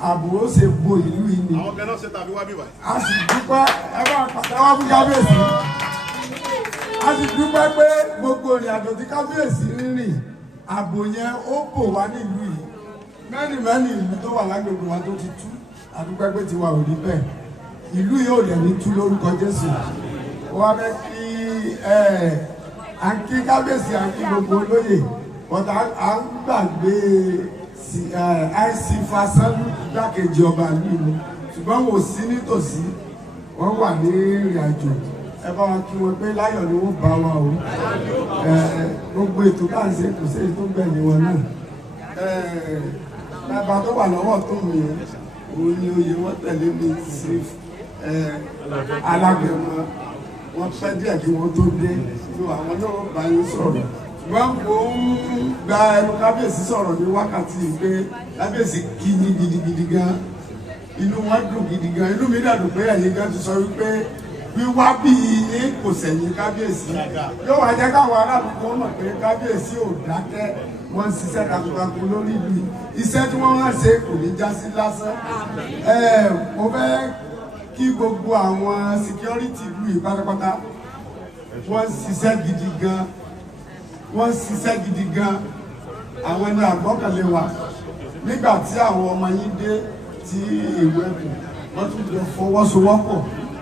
ààbò ó ṣe bo ìlú yìí ni. àwọn bẹ́ẹ̀ náà ṣe tàbí wá bí wáyé. a sì dúpẹ́ ẹ bá pàtàkì fún kábíyèsí a sì dúpẹ́ pé gbogbo ìrìn àjò tí kábíyèsí rìn ààbò yẹn ó bò wá nílùú yìí mẹ́rin ìlú tó wà lágbègbè wa tó ti tú àdúpẹ́ pé tiwa ò rí bẹ́ẹ̀ ìlú yìí ò dẹ̀ ní tú lórúkọ Jésù wọ́n fẹ́ kí à ń kí kábíyèsí à ń kí gbogbo olóyè ọ̀tá à ń gbàgbé àìsí Fásánù igbákejì ọba ìlú ṣùgbọ́n wò sí nítòsí wọ́n wà ní ìrìn àjò ẹ bá wa kí wọn pé láyọ̀ ni wọ́n bá wa o gbogbo ètò bá ń ṣe kò sí èyí tó gbẹ̀yìn wọn náà bàbá tó wà lọ́wọ́ tó mi òun ni oyè wọ́n tẹ̀lé mi sí alágbèmọ wọ́n pẹ́ díẹ̀ kí wọ́n tó dé tó àwọn náà bá yín sọ̀rọ̀ wọ́n kò ń gba ẹnu kábíyèsí sọ̀rọ̀ ní wákàtí pé kábíyèsí kí ní gidigidi gan inú wọn dùn gidi gan inú mi dàdùn pé ẹ̀yin gan ti sọ wípé wíwá bí ní kò sẹ̀yìn kábíyèsí yóò wá jẹ́ káwọn aráàlú kan mọ̀ pé kábíyèsí ò dákẹ́ wọ́n ń ṣiṣẹ́ takuntakun lórí ìlú iṣẹ́ tí wọ́n wá ṣe kò ní já sí lásán mo fẹ́ kí gbogbo àwọn security ìlú yìí pátápátá wọ́n ń ṣiṣẹ́ gidi gan wọ́n ń ṣiṣẹ́ gidi gan àwọn ní àgbọ́kànlé wa nígbà tí àwọn ọmọ yín dé tí ìwé ẹ̀kọ́ wọ́n tún jọ fọwọ́sowọ́pọ̀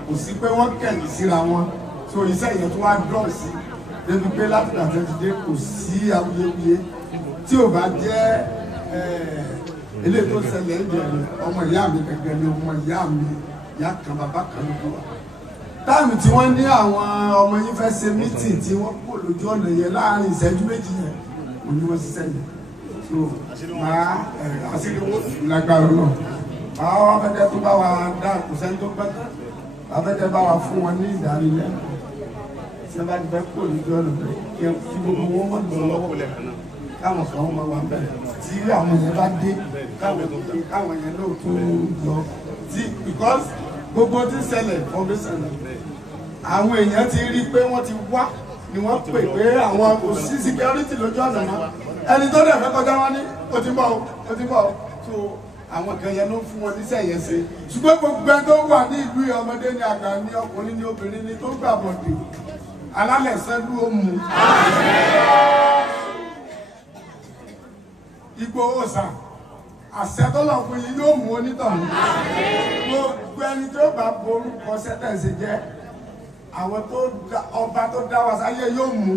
kò sí pé wọ́n kẹ̀yìn síra wọn tó iṣẹ́ yẹn tó wá dọ̀ sí débi pé láti àtẹ̀jídé kò sí awuyewuye tí ò bá jẹ́ eléyìí tó ṣẹlẹ̀ ń jẹ̀rẹ̀ ọmọ ìyá mi gẹ́gẹ́ ni ọmọ ìyá mi ìyá kan bàbá kan ló wà. táàmù tí wọ́n ní àwọn ọmọ yín fẹ́ ṣe mítìn tí wọ́n kó lójú ọ̀nà yẹn láàrin ìṣẹ́jú méjì yẹn kò ní wọ́n ṣiṣẹ́ yẹn so máa àṣírí owó lágbára náà máa wá fẹ́kẹ́ tó bá wa dá àkùsẹ́ tó pẹ́ afẹ́kẹ́ bá wa fún wọn ní ìdánilẹ́nu tí wọ́n bá ti fẹ́ kó lójú ọ̀nà bẹ́ẹ̀ kí wọ́n fi gbogbo wọn mọ̀ lọ́wọ́ káwọn kan máa wà bẹ́ẹ̀ tí àwọn yẹn bá dé káwọn yẹn náà tó lọ tí because gbogbo tí ń ṣẹlẹ̀ ọdún ṣẹlẹ̀ àwọn èèyàn ti rí pé wọ́n ti wá ni wọ́n pè pé àwọn kò sí security lójú ọ̀nà náà ẹni tó dẹ̀ fẹ́ kọjá wọn ní o ti bọ̀ o ti bọ̀ so àwọn kan yẹn ló fún wọn níṣẹ́ yẹn ṣe ṣùgbọ́n gbogbo ẹni tó wà ní ìlú ọmọdé ní àgbà ní ọkùnrin ní obìnrin ní tó gbà bọ̀dé alálẹ̀ sẹ́lú ó mú Ìgbòho Òòṣà àṣẹtọ́lọ̀ fún yín yóò mú onítọ̀hún gbogbo ẹni tó bá borúkọ sẹ́tẹ̀sì jẹ́ àwọn tó ọba tó dá wa sáyé yóò mú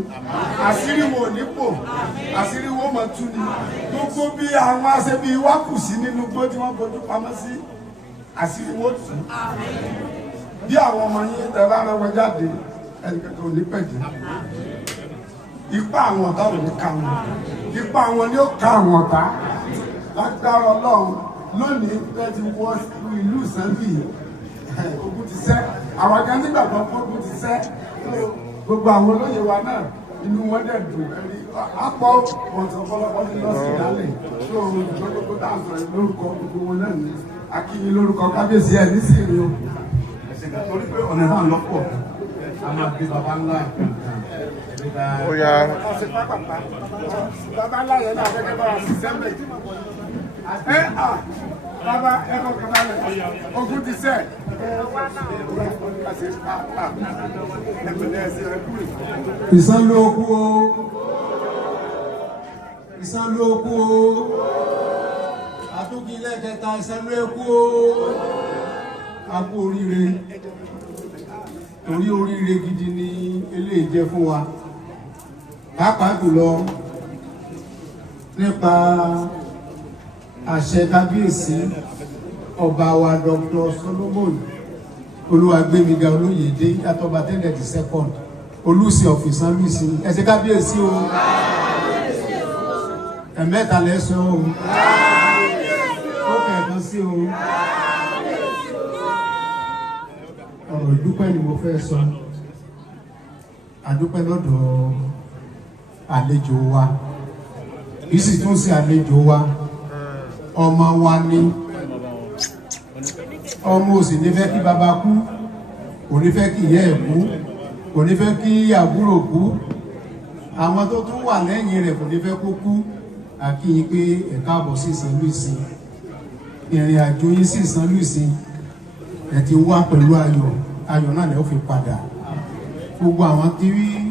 àṣírí wo nípò àṣírí wo mọ̀ tú ni gbogbo bí àwọn aṣebi wá kù sí nínú gbó tí wọ́n fojú pamọ́ sí àṣírí wo tú bí àwọn ọmọ yín tẹ bá rẹwọ jáde ẹnìkẹtọ ò ní pẹ̀jẹ́ ipa àwọn ọ̀tá ò ní ká wọn ipa àwọn ni ó ká àwọn ọ̀tá lágbára Ọlọ́run lónìí bẹ́ẹ̀ ti wọ ìlú Ìsẹ́ńbì ogun ti sẹ́ àwọn ajá nígbàgbọ́ ogun ti sẹ́ gbogbo àwọn olóyè wa náà inú wọn dẹ̀ dùn ẹ̀rí apọ̀ ọ̀sán ọ̀pọ̀lọpọ̀ ní lọ́sì ìdálẹ̀ tó gbogbo dáhùn lórúkọ gbogbo wọn náà ní akíní lórúkọ kábíyèsí ẹ̀ ní sírí o torí pé ọ̀nà náà lọ́pọ̀ a máa gbé baba ńlá ó yá. baba ńlá yẹn náà gẹ́gẹ́ bá a sì sẹ́mbẹ̀ baba ẹ̀kọ́ kẹfà ogun ti sẹ́ ìsánlókú o ìsánlókú o àtúkì lẹ́kẹta ìsánlókú o àkú oríire torí oríire gidi ni eléyìí jẹ́ fún wa pàápàá jùlọ nípa àṣẹ kábíyèsí ọba wa Dr. Solomon Olúwagbémiga Olóyèdé Atọ́ba tẹ́lẹ̀ the second Olùsì of Ìsánlùsì ẹ̀sẹ̀ kábíyèsí o ẹ̀mẹ́ta lẹ́sọ̀ o ó kẹ̀ẹ̀kan sí o ọ̀rọ̀ ìdúpẹ́ ni mo fẹ́ sọ àdúpẹ́ lọ́dọ̀ àlejò wa kìí sì tún sí àlejò wa ọmọ wa ni ọmọ ò sì ní fẹ́ kí bàbá kú, kò ní fẹ́ kí ìyá ẹ̀ kú, kò ní fẹ́ kí àbúrò kú, àwọn tó tún wà lẹ́yìn rẹ̀ kò ní fẹ́ kó kú. Àkíyìn pé ẹ káàbọ̀ sí Ìsànlú Ìsìn, ìrìn àjò yín sí Ìsànlú Ìsìn ẹ ti wá pẹ̀lú ayọ̀, ayọ̀ náà lẹ ó fi padà. Gbogbo àwọn tí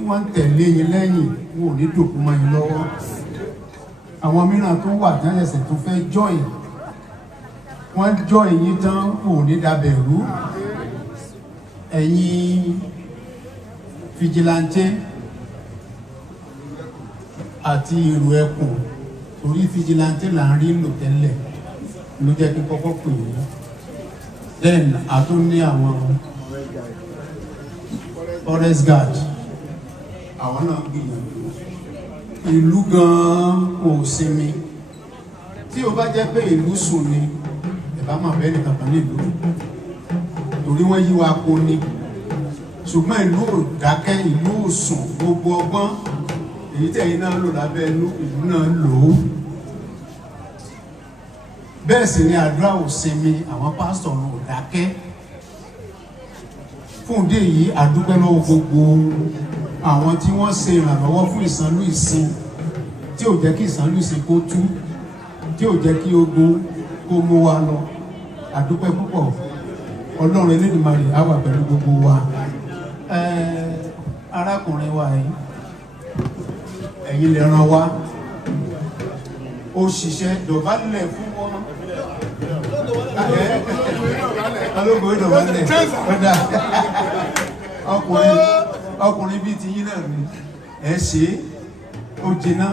wọ́n ń tẹ̀lé yín lẹ́yìn wọn ò ní dòkú mọ́ yín lọ́wọ́. Àwọn mìíràn tó wà jáyẹsẹ̀ tó fẹ́ join, wọ́n join yín tán kò ní dàbẹ̀rú. Ẹ̀yin fìjìláńtì àti èrò ẹkùn, torí fìjìláńtì là ń rí lò tẹ́lẹ̀ ló jẹ́ kí kọ́kọ́ pè é. Then a tún ní àwọn forest guard, àwọn náà gbìyànjú. Ìlú gan-an kò sinmi. Tí o bá jẹ́ pé ìlú sùn ni ẹ bá máa bẹ́ẹ̀ nìkan kan nílùú, torí wọ́n yí wa kó ni. Ṣùgbọ́n ìlú ò dákẹ́, ìlú ò sùn. Gbogbo ọgbọ́n èyí tẹ̀yìn náà lò lábẹ́ ìlú náà lò ó. Bẹ́ẹ̀ sì ni àdúrà ò sinmi, àwọn pásítọ̀ ò dákẹ́. Fún ìdí èyí àdúpẹ́ lọ́wọ́ gbogbo àwọn tí wọ́n ṣe ìrànlọ́wọ́ fún Ìsànlú Ìsìn, tí ò jẹ́ kí Ìsànlú Ìsìn kó tú, tí ò jẹ́ kí ogun kó mú wa lọ. Àdúpẹ́ púpọ̀. Ọlọ́run Elédùmarè á wà pẹ̀lú gbogbo wa. Arákùnrin wa yìí, ẹ̀yin lè ràn wá. Ó ṣiṣẹ́ dọ̀bálẹ̀ fún wọn. Ológun ìdọ̀bálẹ̀. Ọkùnrin bíi ti yín náà ni ẹ ṣe é, ó jiná,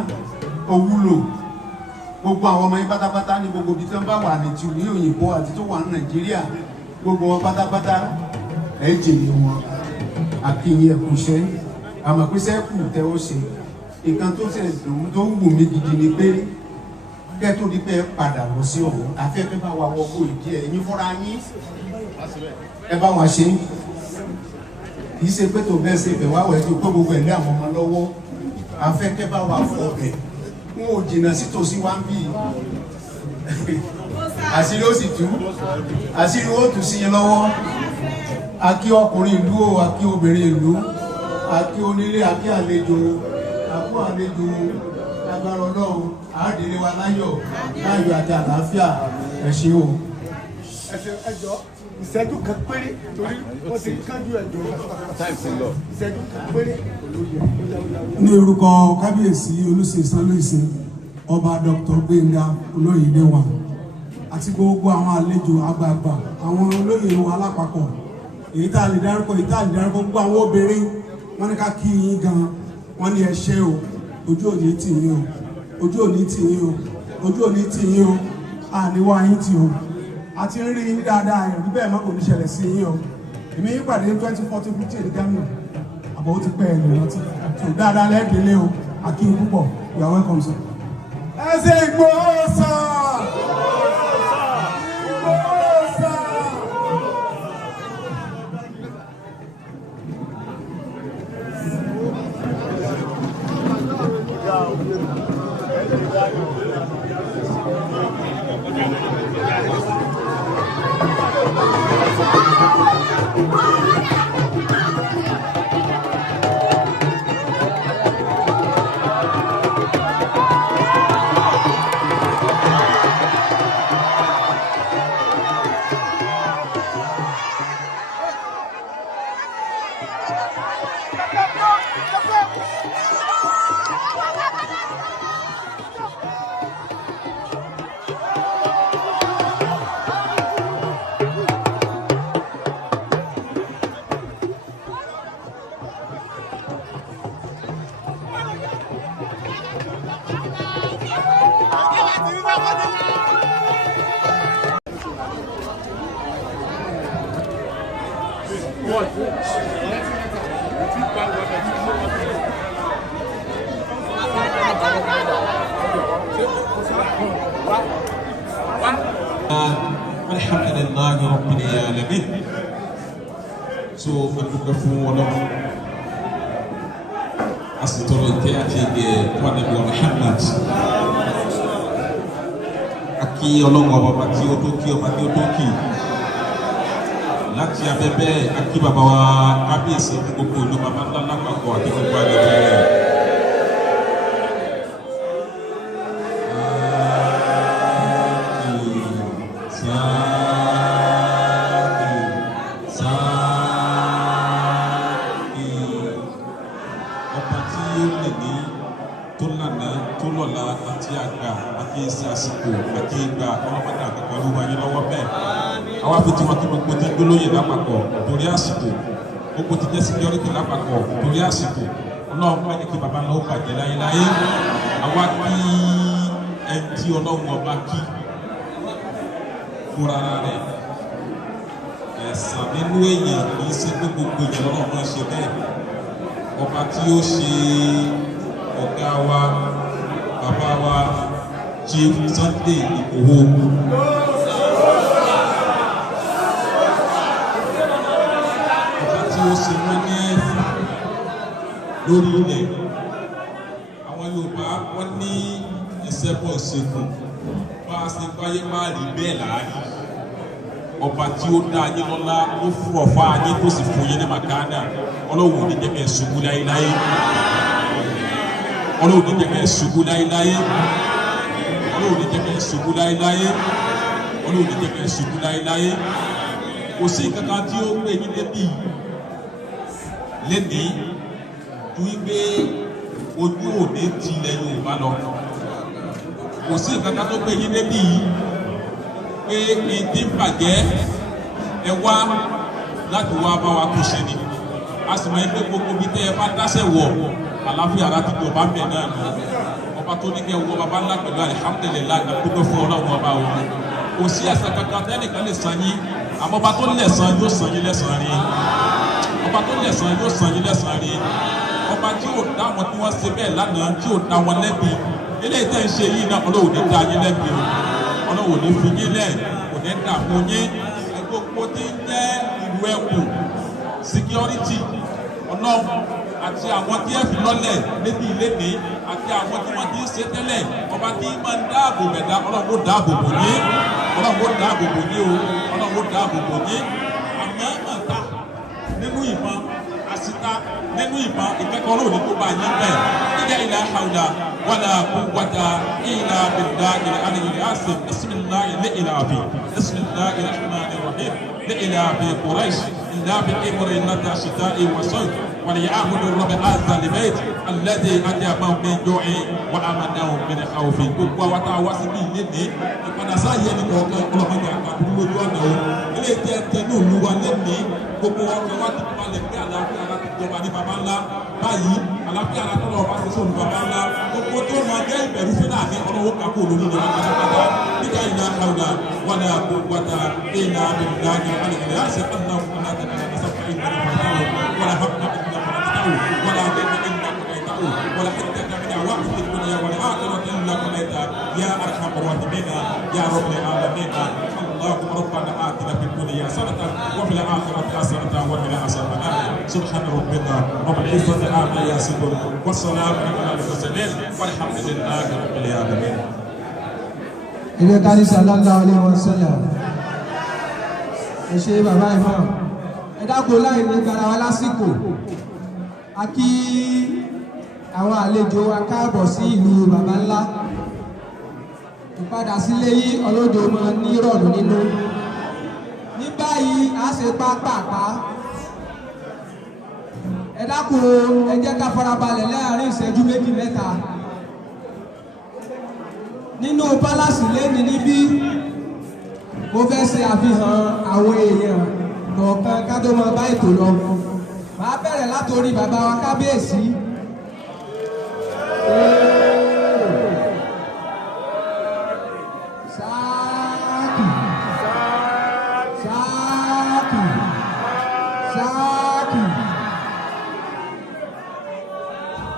ó wúlò. Gbogbo àwọn ọmọ yín pátápátá ní gbogbo ibi tí wọ́n bá wà ní ti ìlú òyìnbó àti tó wà ní Nàìjíríà, gbogbo wọn pátápátá ẹ jèrè wọn. Àkíyìn ẹ̀kúṣẹ́, àmọ́ pé sẹ́kù tẹ́ ó ṣe. Nǹkan tó ṣe tó wù mí gidi ni pé kẹ́ tó di pé ẹ padà lọ sí ọ̀hún, afẹ́fẹ́ bá wa wọ́pọ̀ ìdí ẹ̀yin fúnra yín, ẹ bá wa ṣe. Kì í ṣe pé tó bẹ́ẹ̀ ṣe ìfẹ́ wá wẹ̀ tó kó gbogbo ẹ̀ lé àwọn ọmọ lọ́wọ́. Afẹ́fẹ́ bá wa fọ ọbẹ̀, wọn ò jìnnà sí tòsí wá ń bì. Àṣírí ó sì tú, àṣírí ó tù sí yín lọ́wọ́. A kí ọkùnrin ìlú o, a kí obìnrin ìlú, a kí onílé, a kí àlejò, a kú àlejò. Agbára Ọlọ́run àádìrí wa láyọ̀ àti àlàáfíà. Ẹ ṣé o. Ẹjọ́ ìṣẹ́jú kan péré torí wọ́n ti kánjú ẹjọ́ ìṣẹ́jú kan péré. Ní orúkọ kábíyèsí Olúṣe Ìsànlú Ìsìn ọba Dr. Gbénga Olóyèdéwà àti gbogbo àwọn àlejò àgbààgbà, àwọn olóyè wa lápapọ̀, èyí tá a lè dárúkọ, èyí tá a lè dárúkọ, gbogbo àwọn obìnrin wọ́n ní ká kí yín gan, wọ́n ní ẹ ṣé o, ojú òní tì yín o, ojú òní tì yín o, ojú òní tì yín o, àníwá yín tì o, àti rí yín dáadáa ẹ̀rí bẹ́ẹ̀ má kò ní ṣẹlẹ̀ sí yín o. Èmi yín pàdé ní 2014-15 ní Ghana, àbọ̀ ó ti pẹ́ ẹ̀ lè rántí, so dáadáa lẹ́ẹ̀dẹ́lé o, àkí yín púpọ̀, you are welcome sir. Ẹ ṣe Ìgbòho sà! Alhamdulillahi Rabbil Alamin. So adúgbò fún Ọlọ́run asitọrọ ìtẹ́ àti ìdè kwanabi Muhammad akí Ọlọ́run ọba tí ó tó kí ọba tí ó tó kí láti abẹ́bẹ́ akí bàbá wa kábíyèsí gbogbo ìlú bàbá ńlá lápapọ̀ àti gbogbo agbègbè rẹ̀. Ọba tí ó lè ní tó lànà tó lọ́la àti àgbà àti èsì àsìkò àti ìgbà ọlọ́pàá àgbàgbà ló wáyé lọ́wọ́ bẹ́ẹ̀. Àwa fi tiwọn kí gbogbo ti gbólóyè lápapọ̀ torí àsìkò, gbogbo ti jẹ́ síkírọ́rìtì lápapọ̀ torí àsìkò. Ọlọ́run máa ní kí bàbá náà ó bàjẹ́ láyéláyé. Àwa kí ẹni tí ọlọ́run ọba kí fúnra rẹ̀. Ẹ̀sán nínú èèyàn kì í ṣe pé gbogbo èèyàn lọ́wọ́ máa ṣe bẹ́ẹ̀. Ọba tí ó ṣe ọ̀gá wa, bàbá wa, Chief Sunday Igboho. Ọba tí ó ṣe wọ́n ní ẹ̀fà lórí ilẹ̀. Àwọn Yorùbá wọ́n ní ìṣẹ́bọ̀ ìṣègùn bá a ṣe báyé máa rí bẹ́ẹ̀ láàárín. Ọba tí ó dá ayé lọ́lá ó fún ọ̀fà ayé tó sì fún yín ní màkánà. Ọlọ́run ò ní jẹ́ kẹ́ ṣubú láéláé. Ọlọ́run ò ní jẹ́ kẹ́ ṣubú láéláé. Ọlọ́run ò ní jẹ́ kẹ́ ṣubú láéláé. Ọlọ́run ò ní jẹ́ kẹ́ ṣubú láéláé. Kò sí kankan tí ó gbé yín débi lénìí ju wípé ojú òní ti ilẹ̀ Yorùbá lọ. Kò sí kankan tó gbé yín débi pé ìdí bàjẹ́ ẹ wá láti wá bá wa kó ṣe ni. A sì máa ń gbé gbogbo bí tẹ́ ẹ bá dáṣẹ̀ wọ̀ àlàáfíà láti jọ bá bẹ̀ náà nù. Ọba tó ní kẹ́ wọ bàbá ńlá pẹ̀lú alihamudulilayi àdúgbò fún ọlọ́run ọba o. Kò sí ẹ̀san kankan tẹ́nìkan lè san yín, àmọ́ ọba tó lẹ̀san yóò san yín lẹ́san rí. Ọba tó lẹ̀san yóò san yín lẹ́san rí. Ọba tí yóò dá wọn tí wọ́n ṣe bẹ́ẹ̀ lánàá tí yóò dá wọn lẹ́bi. Eléyìí tẹ́ ń ṣe yìí náà Ọlọ́run ní dá yín lẹ́bi o. Ọlọ́run ní fi yín lẹ̀, kò ní dààmú yín. Gbogbo tí ń jẹ́ ìlú ẹ̀kú security Ọlọ́run àti àwọn tí ẹ fi lọ́lẹ̀ níbi ìlédè àti àwọn tí wọ́n ti ń ṣe tẹ́lẹ̀ ọba tí máa ń dáàbò bẹ̀dá Ọlọ́run ó dáàbò bò yín, Ọlọ́run ó dáàbò bò yín o, Ọlọ́run ó dáàbò bò yín. Àmọ́ ọ̀tá nínú ìbọn àṣìta nínú ìbọn ìkẹ́kọ̀ọ́ lónìí tó bá yín bẹ́ẹ̀. Ìjà ìlà hawla wala quwwata illa billahi al-aliyyil azim. Bismillahi li'ilafi. Bismillahi rahmanir rahim. Li'ilafi Quraysh. إلا بأمر النتا شتاء وصيف وليعبدوا الرب هذا البيت الذي أتاهم من جوع وآمنهم من خوف. Gbogbo àwọn tá a wá síbí lénìí ìpadà sáàyè ẹnì kọ̀ọ̀kan ọlọ́mọdé àgbàdo lójú ọ̀nà o. Ilé ìtẹ́ tẹnu ìlú wa lénìí gbogbo ọkọ̀ wa ti balẹ̀ pé àlàáfíà láti jọba ní baba ńlá. Báyìí àlàáfíà látọ̀rọ̀ ọba ṣoṣo ní baba ńlá. Gbogbo tó máa jẹ́ ìbẹ̀rù fúnà ní ọlọ́wọ́ kakó olórí ni wọ́n ti pátápátá. Nígbà ìlà àwùdà wàlẹ̀ àkókòtà ìlà àbẹ̀dá ní alẹ́ àṣẹ ولا هم إلا فرجته ولا ضر إلا قضيته ولا حتى من عوائق الدنيا والآخرة إلا قضيته يا أرحم الراحمين يا رب العالمين. اللهم ربنا آتنا في الدنيا حسنة وفي الآخرة حسنة وقنا عذاب النار. سبحان ربك رب العزة عما يصفون والسلام على المرسلين والحمد لله رب العالمين. Ilé kárí sallallahu alaihi wasallam. Ẹ ṣé bàbá ìmọ̀. Ẹ dákun láì ní garawa lásìkò. A kí àwọn àlejò wa káàbọ̀ sí ìlú bàbá ńlá. Ìpadà sílé yìí ọlọ́dọ̀ máa ní ìrọ̀rùn nínú. Ní báyìí a ṣe pápápá. Ẹ dákun ẹ jẹ́ ká farabalẹ̀ láàrin ìṣẹ́jú méjì mẹ́ta. Nínú pálásì lẹ́ni níbí mo fẹ́ ṣe àfihàn àwọn èèyàn kọ̀ọ̀kan ká tó máa bá ètò lọ. Màá bẹ̀rẹ̀ látòrí bàbá wa kábíyèsí. Sáàkì sáàkì sáàkì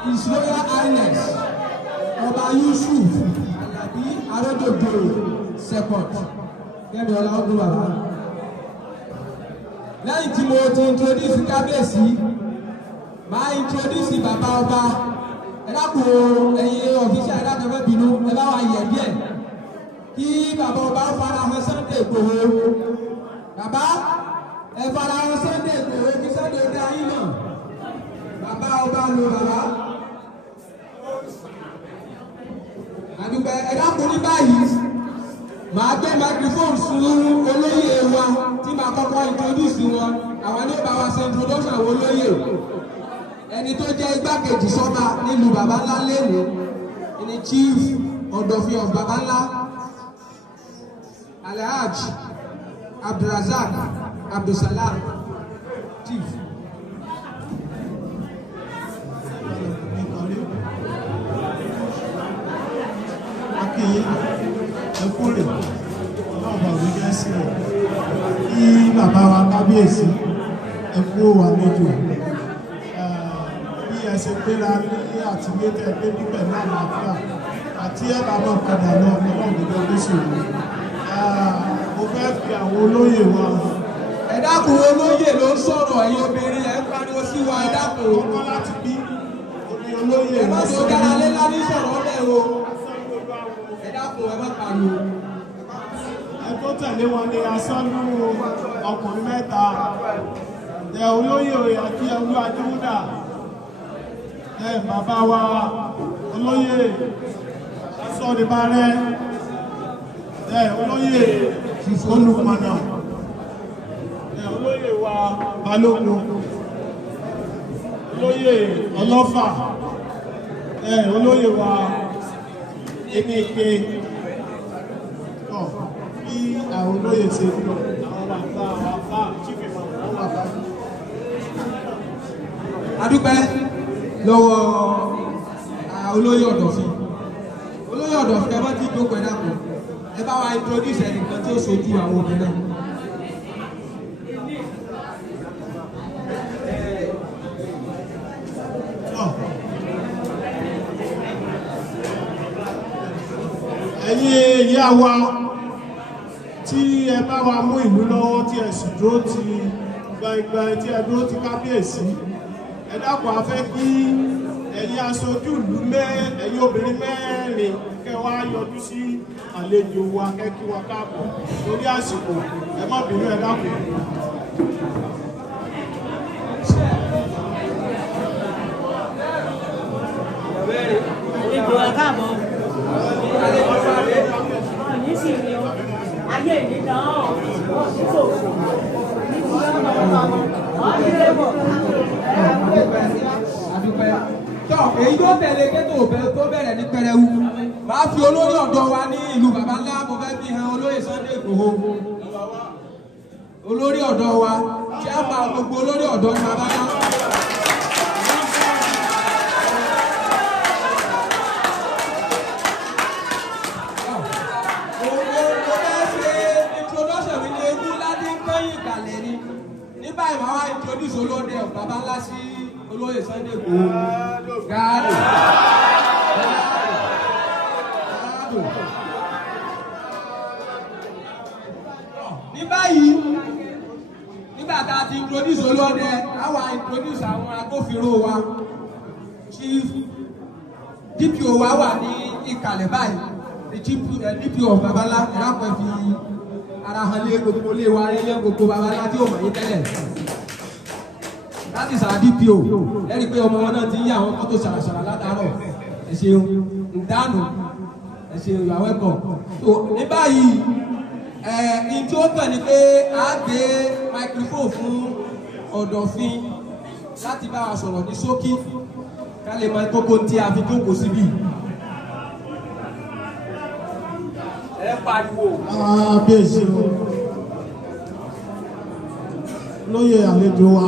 His Royal Highness Ọba Yusuf Alabi Arododo second kẹ́mi ọlá ọdún bàbá. Lẹ́yìn tí mo ti introduce kábíyèsí máa introduce bàbá ọba. Ẹ dákun ẹ̀yin ọ̀fíìsì ẹ dákun ẹ bínú ẹ bá wa yẹ̀ díẹ̀ kí bàbá ọba fara hàn Sunday Igboho. Bàbá ẹ fara wọn Sunday Igboho kí Sunday dá yín mọ̀ bàbá ọba lo bàbá àdúgbò ẹ̀dá kò ní báyìí màá gbé microphone fún olóyè wa tí màá kọ́kọ́ introduce wọn àwọn ní bá wa ṣe introduction àwọn olóyè ẹni tó jẹ́ igbákejì sọ́ba nílùú baba ńlá lẹ́nu ẹni chief ọ̀dọ̀fin of baba ńlá Alhaj Abdulrazak Abdulsalam chief. ẹkúrè ọlọ́ọ̀bà òwúrẹ́ sílẹ̀ kí bàbá wa kábíyèsí ẹkú àlejò bí ẹ ṣe gbéra ní àtìlétẹ̀ débi pẹ̀lú àlàáfíà àti ẹ̀bà náà padà lọ ọlọ́run gbogbo tó ṣòro mo fẹ́ fi àwọn olóyè wa. ẹ dákun olóyè ló ń sọ̀rọ̀ ẹ̀yin obìnrin ẹ̀ ń pariwo sí wa ẹ dákun. ọkọ láti bí olóyè ẹ má tó dára lé lárí sọ̀rọ̀ bẹ́ẹ̀ o ẹ dákun ẹ má pariwo. ẹ tó tẹ̀lé wọn ni asọ́nù ọkùnrin mẹ́ta ẹ olóyè àti ẹlú adéwúdà ẹ bàbá wa olóyè asọ́nibárẹ́ ẹ olóyè olùpọ̀nà ẹ olóyè wa balógun olóyè ọlọ́fà ẹ olóyè wa Emeke ọ bí àwọn olóyè ṣe lọ àwọn bàbá chífì àwọn bàbá. adúpẹ́ lọ́wọ́ olóyè ọ̀dọ̀fin ẹ bá ti jókòó ẹ dákun ẹ bá wa introduce ẹnìkan tí ó ṣojú àwọn obìnrin. ẹ̀yin ìyá wa tí ẹ bá wa mú ìlú lọ́wọ́ tí ẹ sì dúró ti gbangban tí ẹ dúró ti kábíyèsí ẹ dákun a fẹ́ kí ẹ̀yin aṣojú ìlú ẹ̀yin obìnrin mẹ́rin kẹ́ wá yọjú sí àlejò wa kẹ́ kí wa káàbọ̀ lórí àsìkò ẹ má bínú ẹ dákun. Ìgbò àkàbọ̀. Ní sì ni o, ayé ìní náà wọ́n sí tòkù. Ní ti ọmọ ọmọ, wọ́n ti lé bọ̀. Adúpẹ́. Tọ́ èyí tó tẹ̀lé kétò tó bẹ̀rẹ̀ ní pẹrẹwu. Màá fi olórí ọ̀dọ́ wa ní ìlú baba ńlá mo fẹ́ fi hàn olóyè Sunday Igboho. Olórí ọ̀dọ́ wa tí a máa gbogbo olórí ọ̀dọ́ ní baba ńlá. Báyìí máa wá introduce olóde of baba ńlá sí olóyè Sunday Igboho gáàdì. Ní báyìí nígbà tá a ti introduce olóde a wá introduce àwọn agbófinró wa chief DPO wa wà ní ìkàlẹ̀ báyìí the chief DPO of baba ńlá ìrápẹ́ fi ara hàn lé gbogbo lé wa ayẹyẹ gbogbo baba ńlá tí ó mọ̀ yín tẹ́lẹ̀ láti sàrà DPO lẹ́rìí pé ọmọ wọn náà ti ń yí àwọn mọ́tò ṣàràṣàrà látàárọ̀ ẹ ṣeun ìdánù ẹ ṣeun you are welcome. So ní báyìí ní tí ó kàn ní pé a gbé microphone fún ọ̀dọ̀fin láti bá wa sọ̀rọ̀ ní ṣókí ká lè mọ kókó tí a fi jókòó síbí. Ẹ pariwo. Kábíyèsí o lóye àlejò wa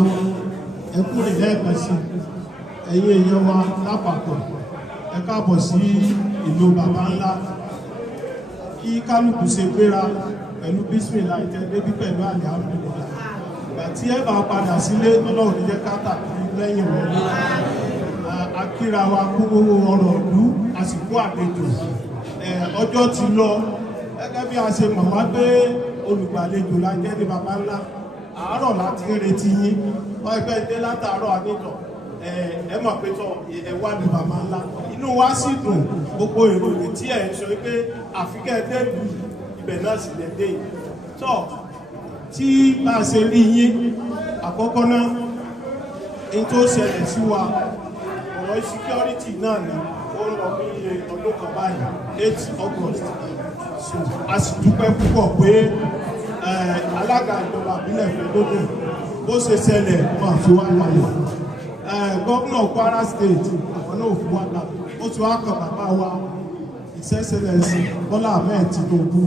ẹ kú lè lẹ́ẹ̀kan sí ẹ̀yin èèyàn wa lápapọ̀ ẹ káàbọ̀ sí ìlú baba ńlá kí kálukú ṣe gbéra pẹ̀lú bísímìlà ìtẹ́ débi pẹ̀lú àlàáfíà ìgbà tí ẹ bá padà sílé ọlọ́run ní jẹ́ káàtà lẹ́yìn wọlé akíra wa kú ọrọ̀ ìlú àsìkò àlejò ọjọ́ ti lọ gẹ́gẹ́ bí a ṣe mọ̀ wá pé olùgbàlejò la jẹ́ ní baba ńlá àárọ̀ láti retí yín wọ́n ẹgbẹ́ dé látàárọ̀ àníjọ ẹ mọ̀ pé tọ́ ẹ wá ní baba ńlá inú wa sì dùn gbogbo ìròyìn tí ẹ̀ ń sọ pé àfikẹ́ dẹ́lu ibẹ̀ náà sì lẹ́ dé yìí tọ́ tí bá a ṣe rí yín àkọ́kọ́ náà in tó ṣẹlẹ̀ sí wa ọ̀rọ̀ security náà ni ó ń lọ bí ọdún kan báyìí 8 August a sì dúpẹ́ púpọ̀ pé alága ìjọba ìbílẹ̀ Fẹ́dódò bó ṣe ṣẹlẹ̀ wọn fi wá kalẹ̀ gómìnà Kwara State àwọn náà fi wá kalẹ̀ ó ti wá kan bàbá wa ìṣẹ́ṣẹlẹ̀sì Bọ́lá Ahmed Tinubu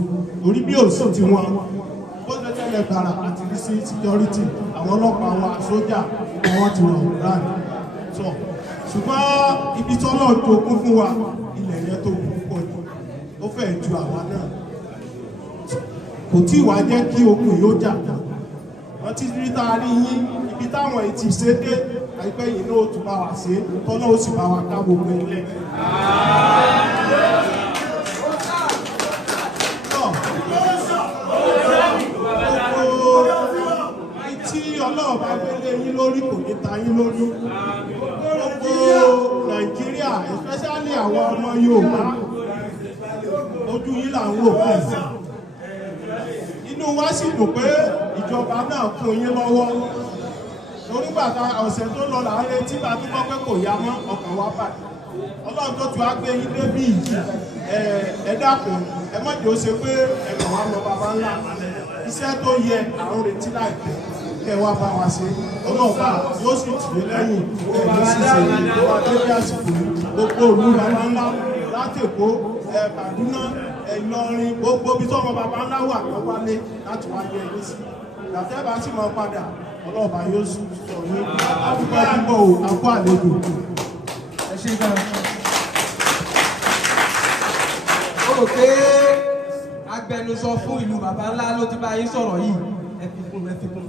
orí bí òsì tí wọn bó ṣe tẹ́lẹ̀ gbàrà àti rí sí security àwọn ọlọ́pàá wa sójà wọn ti wọ̀ rán sọ ṣùgbọ́n ibi tí Ọlọ́run jogún fún wa ilẹ̀ yẹn tó kú pọ̀ jù ó fẹ́ ju àwa náà kò tí wàá jẹ́ kí ogun yóò jà wọ́n ti rí tá a rí yín ibi táwọn ètì ṣe dé àìpẹ́ yìí náà ó tún bá wa ṣe tọ́lọ́ ó sì bá wa ká gbogbo ilẹ̀. Tí Ọlọ́run bá gbélé yín lórí kò ní ta yín lórí gbogbo Nàìjíríà especially àwọn ọmọ Yorùbá ojú yín là ń wò báyìí inú wa sì dùn pé ìjọba náà kún yín lọ́wọ́ onígbàtà ọ̀sẹ̀ tó lọ láàárín tí bá tó gbọ́ pé kò yá mọ́ ọkàn wa bàjẹ́ Ọlọ́run tó tún á gbé yín débí ẹ dákun ẹ má jẹ́ ó ṣe pé ẹ̀kọ́ wa lọ bàbá ńlá iṣẹ́ tó yẹ àwọn retí láìpẹ́ kẹ wá bá wa ṣe ọlọ́ọ̀bá yóò sì tì í lẹ́yìn ẹ̀mí ṣiṣẹ́ ìjọba débi àsìkò gbogbo òlú bàbá ńlá láti Èkó Kaduna Ìlọrin gbogbo bí tọ́mọ bàbá ńlá wà lọ wálé láti wá yẹ ẹ̀mí sí ìgbàtẹ́bà sì máa padà ọlọ́ọ̀bá yóò sì sọ ní àdúgbò púpọ̀ àkó àlejò. ẹ ṣe gan. ó rò pé agbẹnusọ fún ìlú bàbá ńlá ló ti bá yín sọ̀rọ̀ yìí ẹ fi kún ẹ fi kún.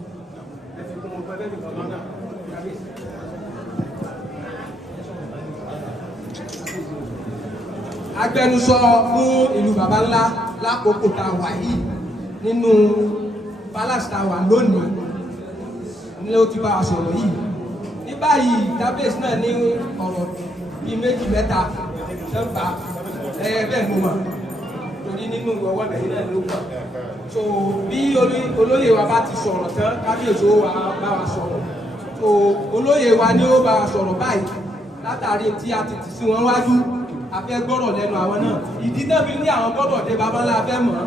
Agbẹnusọ fún ìlú baba ńlá lákòókò tá a wà yìí nínú palace tá a wà lónìí ní ó ti bá a sọ̀rọ̀ yìí ní báyìí kábíyèsí náà ní ọ̀rọ̀ bíi méjì mẹ́ta ṣẹ́ǹpà bẹ́ẹ̀ mo mọ̀ torí nínú ọwọ́ bẹ̀rẹ̀ náà ló pọ̀ so bí olóyè wa bá ti sọ̀rọ̀ tán kábíyèsí ó wà bá wa sọ̀rọ̀ so olóyè wa ni ó bá wa sọ̀rọ̀ báyìí látàrí tí a ti tì sí wọn wájú a fẹ́ gbọ́rọ̀ lẹ́nu àwọn náà ìdí náà fi ní àwọn gbọ́dọ̀ dé baba ńlá fẹ́ mọ̀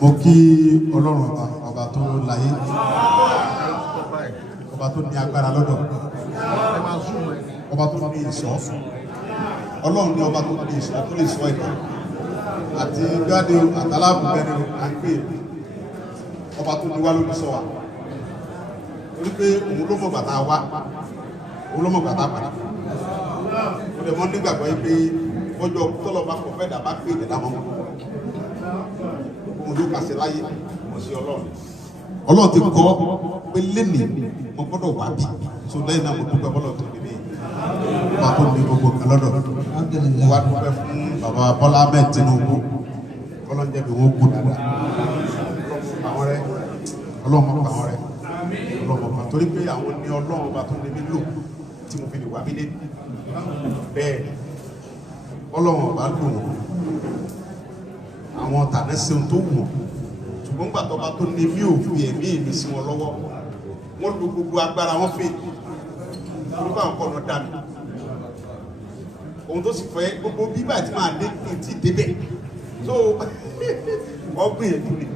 mo kí Ọlọ́run ọba tó láyé ọba tó ní agbára lọ́dọ̀ ọba tó ní ìṣọ́ Ọlọ́run ní ọba tó ní ìṣọ́ tó lè ṣọ́ ẹ̀dá àti gáde àtàlábù bẹni àgbé ọba tó ní wá lórí sọ wa torí pé òun ló mọ̀ bàtà wá òun ló mọ̀ bàtà padà ó lè mọ́ nígbàgbọ́ yìí pé ọjọ́ tọ́lọ̀ bá kọ̀ fẹ́ dà bá pé ìdẹ̀dá mọ́ òun ló kàṣẹ láyé mọ̀ sí Ọlọ́run ti kọ́ pé lẹ́nìí mo gbọ́dọ̀ wá bí so lẹ́yìn náà mo dúpẹ́ bọ́lọ̀ tó níbí wà tó ní gbogbo kan lọ́dọ̀ wà dúpẹ́ fún bàbá Bọ́lá Ahmed Tinubu Ọlọ́run jẹ́ bí wọ́n kú dáadáa Ọlọ́run pa wọn rẹ Ọlọ́run pa torí pé àwọn ní Ọlọ́run bá tó níbí lò tí mo fi lè wà mí lé bẹ́ẹ̀ Ọlọ́run bá lò wọ́n àwọn tàná ṣe ohun tó wù wọ́n ṣùgbọ́n gbà tọ́ba tó ní mí ò fi ẹ̀mí èmi sí wọn lọ́wọ́ wọ́n lo gbogbo agbára wọn fè nígbà nǹkan ọ̀nà dà mí ohun tó sì fẹ́ gbogbo bíbà tí máa dé ti débẹ̀ so wọ́n gbìyànjú ni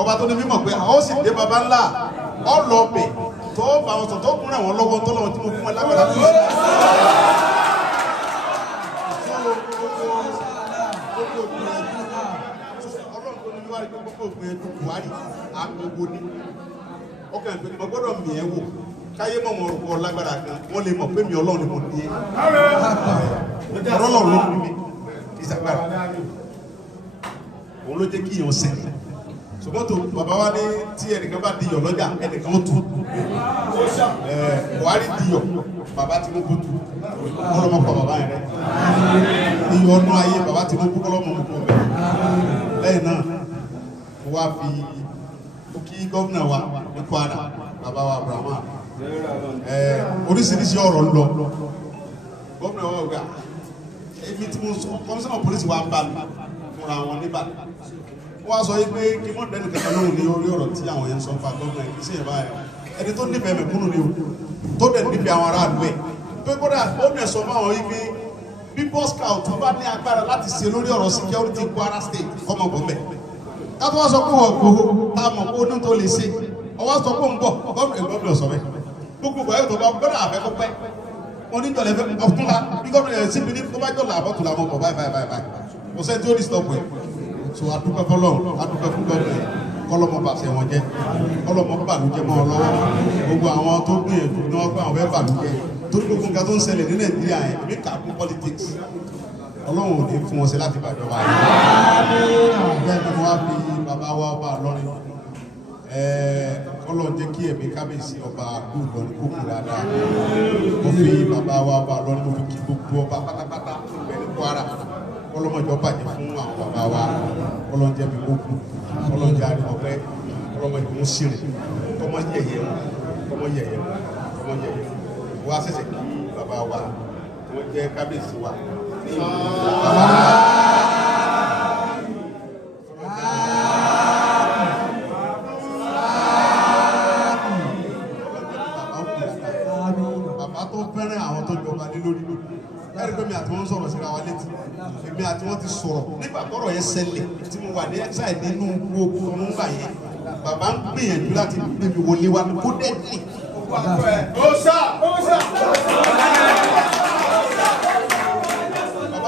ọba tó ní mímọ̀ pé àwọn sì dé baba ńlá ọlọ́ọ̀bẹ̀ tó bá wọn sọ tó kún àwọn lọ́wọ́ tó lọ́wọ́ tí mo fún wọn lágbára tó buhari agogo ni ọkàn pé mo gbọ́dọ̀ mi ẹ wò káyé mọ̀ wọn rúkọ lágbára kan wọ́n lè mọ̀ pé mi Ọlọ́run ni mo ní ọ̀rọ̀ Ọlọ́run ló fún mi ìsàgbára òun ló jẹ́ kí èèyàn sẹ́yìn ṣùgbọ́n tó bàbá wa ní tí ẹnìkan bá diyọ̀ lọ́jà ẹnìkan ó tu Buhari diyọ̀ bàbá Tinubu tu kọ́lọ́mọ pa bàbá yẹn rẹ̀ iyọ̀ ọdún ayé bàbá Tinubu kọ́lọ́mọ mú kó bẹ̀ lẹ́yìn náà mo wá fi kí gómìnà wa ní Kwara bàbá wa Abraham oríṣiríṣi ọ̀rọ̀ ń lọ gómìnà wa gbà èmi tí mo sọ kọmíṣánná pólísì wa ń bá mi fúnra wọn níbà wọ́n sọ pé kí wọ́n dẹ́nu kẹta lóhùn ní orí ọ̀rọ̀ tí àwọn yẹn ń sọ fún gómìnà yìí sí ìbá rẹ̀ ẹni tó nífẹ̀ẹ́ mẹ̀kúnnù ni o tó dẹ̀ nífẹ̀ẹ́ àwọn aráàlú ẹ̀ pé kódà ó dẹ̀ sọ fún àwọn yìí pé bí Boy Scout bá ní agbára láti ṣe lórí ọ̀rọ̀ security Kwara State kọ́mọ bọ́mẹ̀ káàtó wá sọ pé wọ́n gbowó tá a mọ̀ pé ó ní tó lè ṣe ọwọ́ sọ pé ń bọ̀ gómìnà sọ bẹ́ẹ̀ gbogbo ayé tó bá gbọ́dọ̀ àfẹ́kọ́pẹ́ wọn ní jọlẹ fẹ ọtúnla bí gómìnà yẹn síbi ní tó bá jọ làbọ̀ tó làbọ̀ bọ̀ báyìí kò sẹ́ni tí ó ní stop ẹ̀ so adúpẹ́ fọlọ́run adúpẹ́ fún gómìnà kọlọ́mọ bàṣẹ wọn jẹ́ kọlọ́mọ bàlújẹ́ mọ́ ọ lọ́wọ́ gbogbo àwọn tó gbìyànjú ní wọ́n gbé àwọn fẹ́ bàlújẹ́ torí gbogbo nǹkan tó ń ṣẹlẹ̀ ní Nàìjíríà yẹn èmi kà fún politics Ọlọ́run ò ní fún wọn ṣe láti bàjọba yìí bẹ́ẹ̀ ni wọ́n á fi bàbá wa ọba lọ́rin kọ́lọ̀ jẹ́ kí ẹ̀mí kábíyèsí ọba àdúgbò lọ́rin kó kù dáadáa mo fi bàbá wa ọba lọ́rin mo fi kí gbogbo ọba pátápátá bẹ̀rẹ̀ Kwara kọ́lọ́mọjọ́ bàjẹ́ fún àwọn bàbá wa kọ́lọ̀ jẹ́ mi kó kù kọ́lọ̀ jẹ́ àríwọ̀pẹ́ kọ́lọ́mọjọ́ ń ṣìrìn kọ́mọ yẹ̀yẹ́ wọ́n á ṣẹ̀ṣẹ̀ kí bàbá wa wọ́n jẹ́ kábíyèsí wa ní ìlú ẹ̀rí pé mi àti wọn sọ̀rọ̀ síra wa létí èmi àti wọn ti sọ̀rọ̀ nígbà tọ́rọ̀ yẹn ṣẹlẹ̀ tí mo wà ní ẹ̀sáì nínú gbogbo nọ́mbà yẹn bàbá ń gbìyànjú láti gbé mi wọlé wa kó dẹ́ẹ̀dì. bàbá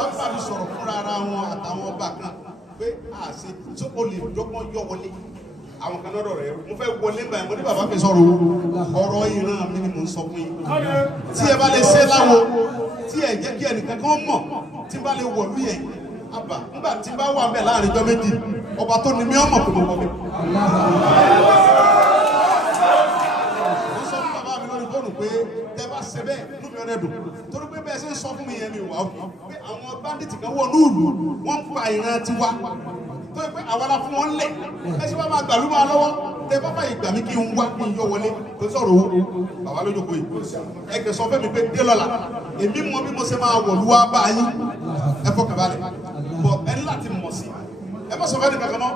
ń bá mi sọ̀rọ̀ fúnra ara wọn àtàwọn ọba kan pé àṣẹ tó o lè dọ́gbọ́n yọ wọlé àwọn kan lọ́dọ̀ rẹ̀ mo fẹ́ wọlé báyìí mo ní bàbá mi sọ̀rọ̀ ọ̀rọ̀ ìran mi ni mo ń sọ fún yín tí ẹ bá lè ṣe láwo tí ẹ jẹ́ kí ẹnìkan kan mọ̀ tí bá lè wọ̀lú yẹn àbá nígbà tí bá wà bẹ́ẹ̀ láàrin ọjọ́ méjì ọba tó ní mí ọmọ pé mo wọ bẹ́ẹ̀. mo sọ fún bàbá mi lórí fóònù pé tẹ bá ṣe bẹ́ẹ̀ inú mi ọ̀rẹ́ dùn torí pé bẹ́ẹ̀ ṣe ń sọ fún mi yẹn mi wà ó pé àwọn báńdíìtì kan wọ̀ núùlù wọ́n ń pa ìran tiwa tó yẹ pé àwa la fún wọn lẹ̀ ẹ ṣe bá máa gbàlú máa lọ́wọ́ tẹ bá báyìí gbà mí kí n wá kí n yọ wọlé kò sọ̀rọ̀ owó bàbá lójókòó yìí ẹgbẹ́ sọ fẹ́ mi pé dé lọ́la èmi mọ bí mo ṣe máa wọ̀lú wá bá yín ẹ fọkàn balẹ̀ bọ̀ ẹni láti mọ̀ sí ẹ bá sọ fẹ́ ní kankan mọ́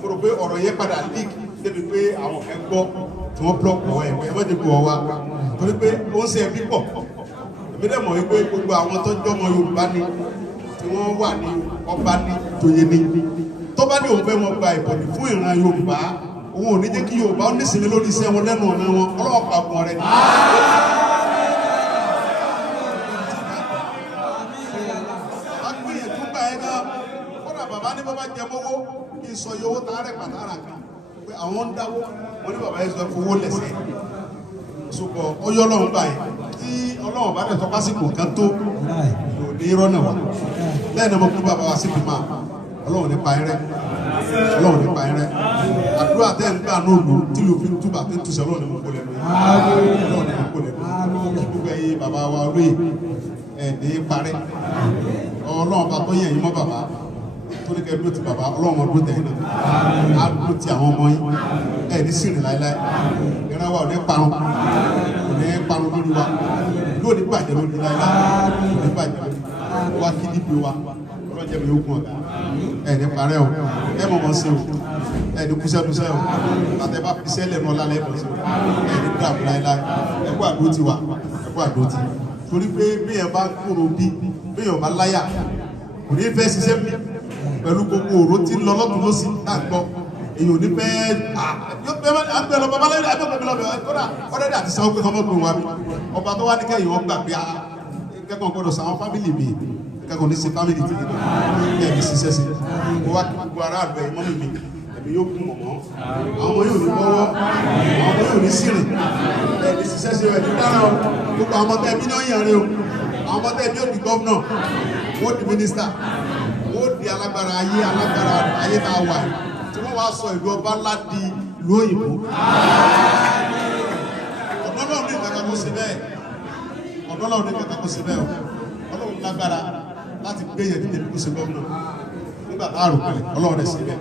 mo rò pé ọ̀rọ̀ yẹn padà leak débi pé àwọn kan gbọ́ tí wọ́n blọ́ọ̀kì ọ̀ ẹ̀ mọ́jẹ̀ kú ọ wa torí pé ó ń ṣe ẹbí pọ̀ èmi dẹ̀ mọ̀ wípé gbogbo àwọn tó jọmọ Yorùbá ni tí wọ́n wà ní ọba ní joyè ní tó bá ní òun fẹ́ wọn gba ìbọ̀dì fún ìran Yorùbá òun ò ní jẹ́ kí Yorùbá ó nísìnyí lórí iṣẹ́ wọn lẹ́nu ọ̀nà wọn ọlọ́wọ́ pa ọkùnrin rẹ̀ ní. agbóyèjú gbà ẹ́ gan kódà bàbá ní bàbá jẹ mọ́wọ́ kí n sọ iye owó tààrẹ̀ pàtàrà kan pé àwọn ń dáwó wọn ní bàbá yẹn sọ fowó lẹ̀sẹ̀ ṣùgbọ́n ó yọ Ọlọ́run báyìí tí Ọlọ́run bá dẹ̀ tọ́ka sí kò kán tó ní rọ́nà wa lẹ́yìn náà mo kú bàbá wa sí fi máa Ọlọ́run nípa ẹrẹ́ Ọlọ́run nípa ẹrẹ́ àdúrà tẹ́ ń gbà nóòlù tí ló fi túbà tí ń túṣẹ́ Ọlọ́run ní mo kó lẹ́nu Ọlọ́run ní mo kó lẹ́nu kí gbogbo ẹ̀yin bàbá wa olóyè ẹ̀ ní parẹ́ Ọlọ́run bá tó yẹn yín mọ́ bàbá tó ní kẹ́ dúró ti bàbá Ọlọ́run ọdún tẹ̀yìn náà á dúró ti àwọn ọmọ yín ẹ̀ ní sìnrìn láéláé ìran wa ò ní parun lórí wa lónìí bàjẹ́ lórí láéláé lónìí bàjẹ́ lórí wa kí níbi wa ọlọ́jẹ́ mi ó kún ọ̀gá ẹ̀ ní parẹ́ o ẹ̀ mọ̀ mọ̀ sí o ẹ̀ ní kúsẹ́kúsẹ́ o àtẹ̀ bá fi sẹ́lẹ̀ náà lálẹ́ mọ̀ sí o ẹ̀ ní dàbí láéláé ẹ̀ kú àdó ti wa ẹ̀ kú àdó ti torí pé bíyẹn bá kúrò bí bíyẹn bá láyà kò ní fẹ́ ṣiṣẹ́ mi pẹ̀lú gbogbo òró tí ń lọ lọ́tún lọ́sí náà gbọ́ èyí ò ní fẹ́ àgbẹ̀ lọ babalẹ́rẹ́ àgbẹ̀ lọ́bẹ̀ kódà ọ̀rẹ́dẹ̀ àti sáwọ́ pé kọ́mọ́ pé wá mi ọba tó wá ní kẹ́yìn wọn gbà pé kẹ́kọ̀ọ́ gbọ́dọ̀ sàwọn fámìlì mi kẹ́kọ̀ọ́ ní sí fámìlì tí ẹ̀ ní ṣiṣẹ́ sí kó wá gbogbo ara àgbẹ̀ mọ́mì mi ẹ̀mí yóò kún mọ̀mọ́ àwọn yóò ní bọ́wọ́ àwọn yóò ní sírìn ẹ̀ ní ṣiṣẹ́ sí ẹ̀ ní dára o gbogbo àwọn ọmọdé ẹbí náà yàn rí o àwọn ọmọdé ẹbí yóò di gọ́vnà wọ́n di mínísítà wọ́n di alágbára ayé tá a wà tí wọ́n wá sọ ìlú ọba ńlá di ìlú òyìnbó. ọ̀dọ́ náà ní ìgbàgbọ́ kó ṣe bẹ́ẹ̀ ọ̀dọ́ náà ní ìgbàgbọ́ kó ṣe bẹ́ẹ̀ ọlọ́run lágbára láti gbé yẹn dídé kó ṣe gómìnà nígbà tá a rò pé ọlọ́run rẹ̀ ṣe bẹ́ẹ̀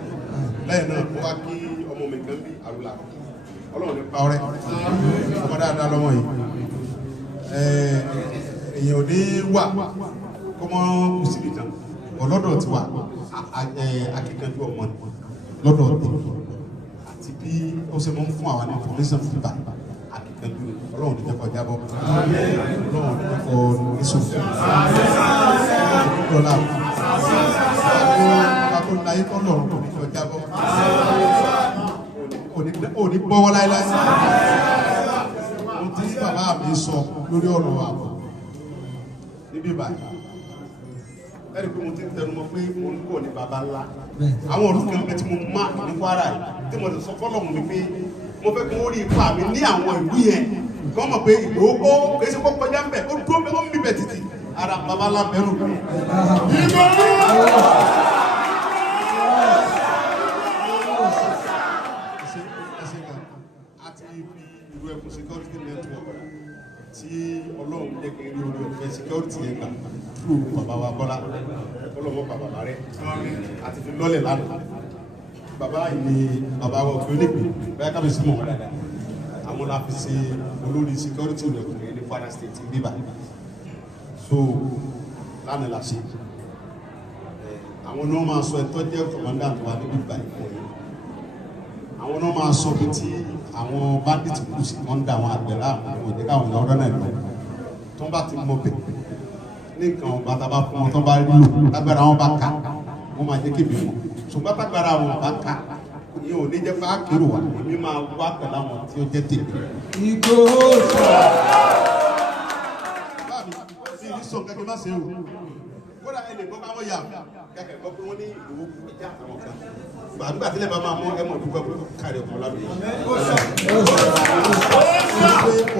lẹ́yìn náà kó wá kí ọmọ mi kan bí àrùlà ọlọ́run ní pa ọrẹ́ ọmọ dáadáa lọ́wọ́ yìí èèyàn ò ní wà kó mọ́ kù síbi kan ọlọ́dọ̀ ti wà akíkanjú ọmọ lọ́dọ̀ ọ̀tẹ̀ àti bí ó ṣe mọ́ ń fún àwọn information fífà akíkanjú ọlọ́run ní jẹ́kọ̀ọ́ jábọ́ ọlọ́run ní jẹ́kọ̀ọ́ níṣò dọ́là kakó láyé tọ́lọ́run kò ní jọ jábọ́ ò ní gbọ́wọ́ láíláí ohun tí bàbá mi sọ lórí ọ̀rọ̀ àbọ̀ níbí báyìí ẹ̀rí pé mo ti ń tẹnu mọ́ pé mo ń bọ̀ ní baba ńlá àwọn ọ̀rọ̀ kan bẹ tí mo má ní Kwara yìí tí mo ti sọ fọ́lọ́mù mi pé mo fẹ́ kí wọ́n rí ipa mi ní àwọn ìlú yẹn kí wọ́n mọ̀ pé ìgbòho kìí ṣe kó kọjá ń bẹ̀ ó dúró pé ó ń bíbẹ̀ títì ara baba ńlá bẹ̀rù. àti ibi ìlú ẹkùn security network tí ọlọ́run jẹ́ kí n rí orí ọ̀fẹ́ security yẹn gbà fún bàbá wa Bọ́lá ọlọ́wọ́ bàbá rẹ̀ àti fi lọ́lẹ̀ lánàá bàbá yìí ni bàbá wa òfin onípe bẹ́ẹ̀ ká fi sí mọ̀ wọ́n dáadáa àwọn la fi ṣe olórí security rẹ̀ fún ní Kwara State bíbá so lánàá la ṣe àwọn náà máa sọ ẹ̀tọ́ jẹ́ commandant wa níbi ìgbà ìkọ̀yìn àwọn náà máa sọ bí tí àwọn bandit kù sí wọ́n ń da àwọn àgbẹ̀ láàmú òde káwọn èèyàn ọ̀rọ̀ náà lọ tó ń bá ti mọ bẹ̀ ní nǹkan ọba tá a bá fún wọn tó bá rí lò lágbára wọn bá ka wọn máa jẹ́ kébì wọn ṣùgbọ́n tágbára wọn bá ka ìyẹn ò ní jẹ́ pé àkérò wa èmi máa wá pẹ̀lú àwọn tí ó jẹ́ tèmi. Ìgbòho sọ. báàmì bí ní sọ kẹ́kẹ́ má ṣe o kódà ẹ lè gbọ́ káwọ́ yà kẹ́kẹ́ gbọ́ pé wọ́n ní ìlú ìjà àwọn kan gbàdúgbà tí lè bá máa mú ẹmọ dúpẹ́ pé kárí ọkọ̀ lábẹ́ yìí.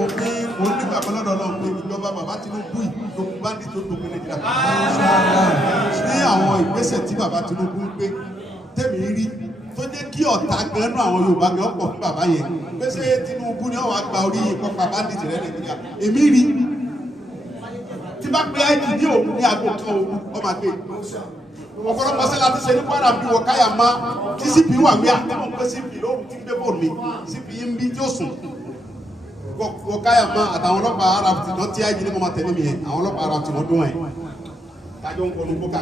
òfin onígbàgbọ́ lọ́dọ̀ náà pé ìjọba bàbá Tinubu ìdókun bá ní tó dókun Nàìjíríà. ní àwọn ìgbésẹ̀ tí bàbá Tinubu ń gbé tẹ̀mí rí tó jẹ́ kí ọ̀tá gan náà àwọn Yorùbá gan pọ̀ fún bàbá yẹn pé ṣé Tinubu ni wọ́n wá gba orí ìkọ́pá bandit rẹ̀ Nàìjíríà èmi rí tí bá pé àìjì ní òun ní aago kan òun ọmọ àgbẹ̀ ọ̀pọ̀lọpọ̀ sẹ́la ti ṣe ní Kwara bí wọ́n káyà má tí CP wà gbé àtẹ́wọ̀n pé CP lóhùn tí ń gbé bò mí CP ń bí tí ó sùn wọ́n káyà má àtàwọn ọlọ́pàá RFT náà tí àìjì ní mo máa tẹ̀lé mi yẹn àwọn ọlọ́pàá RFT wọ́n dún ẹ̀ tájọ́ ń kọlu bókà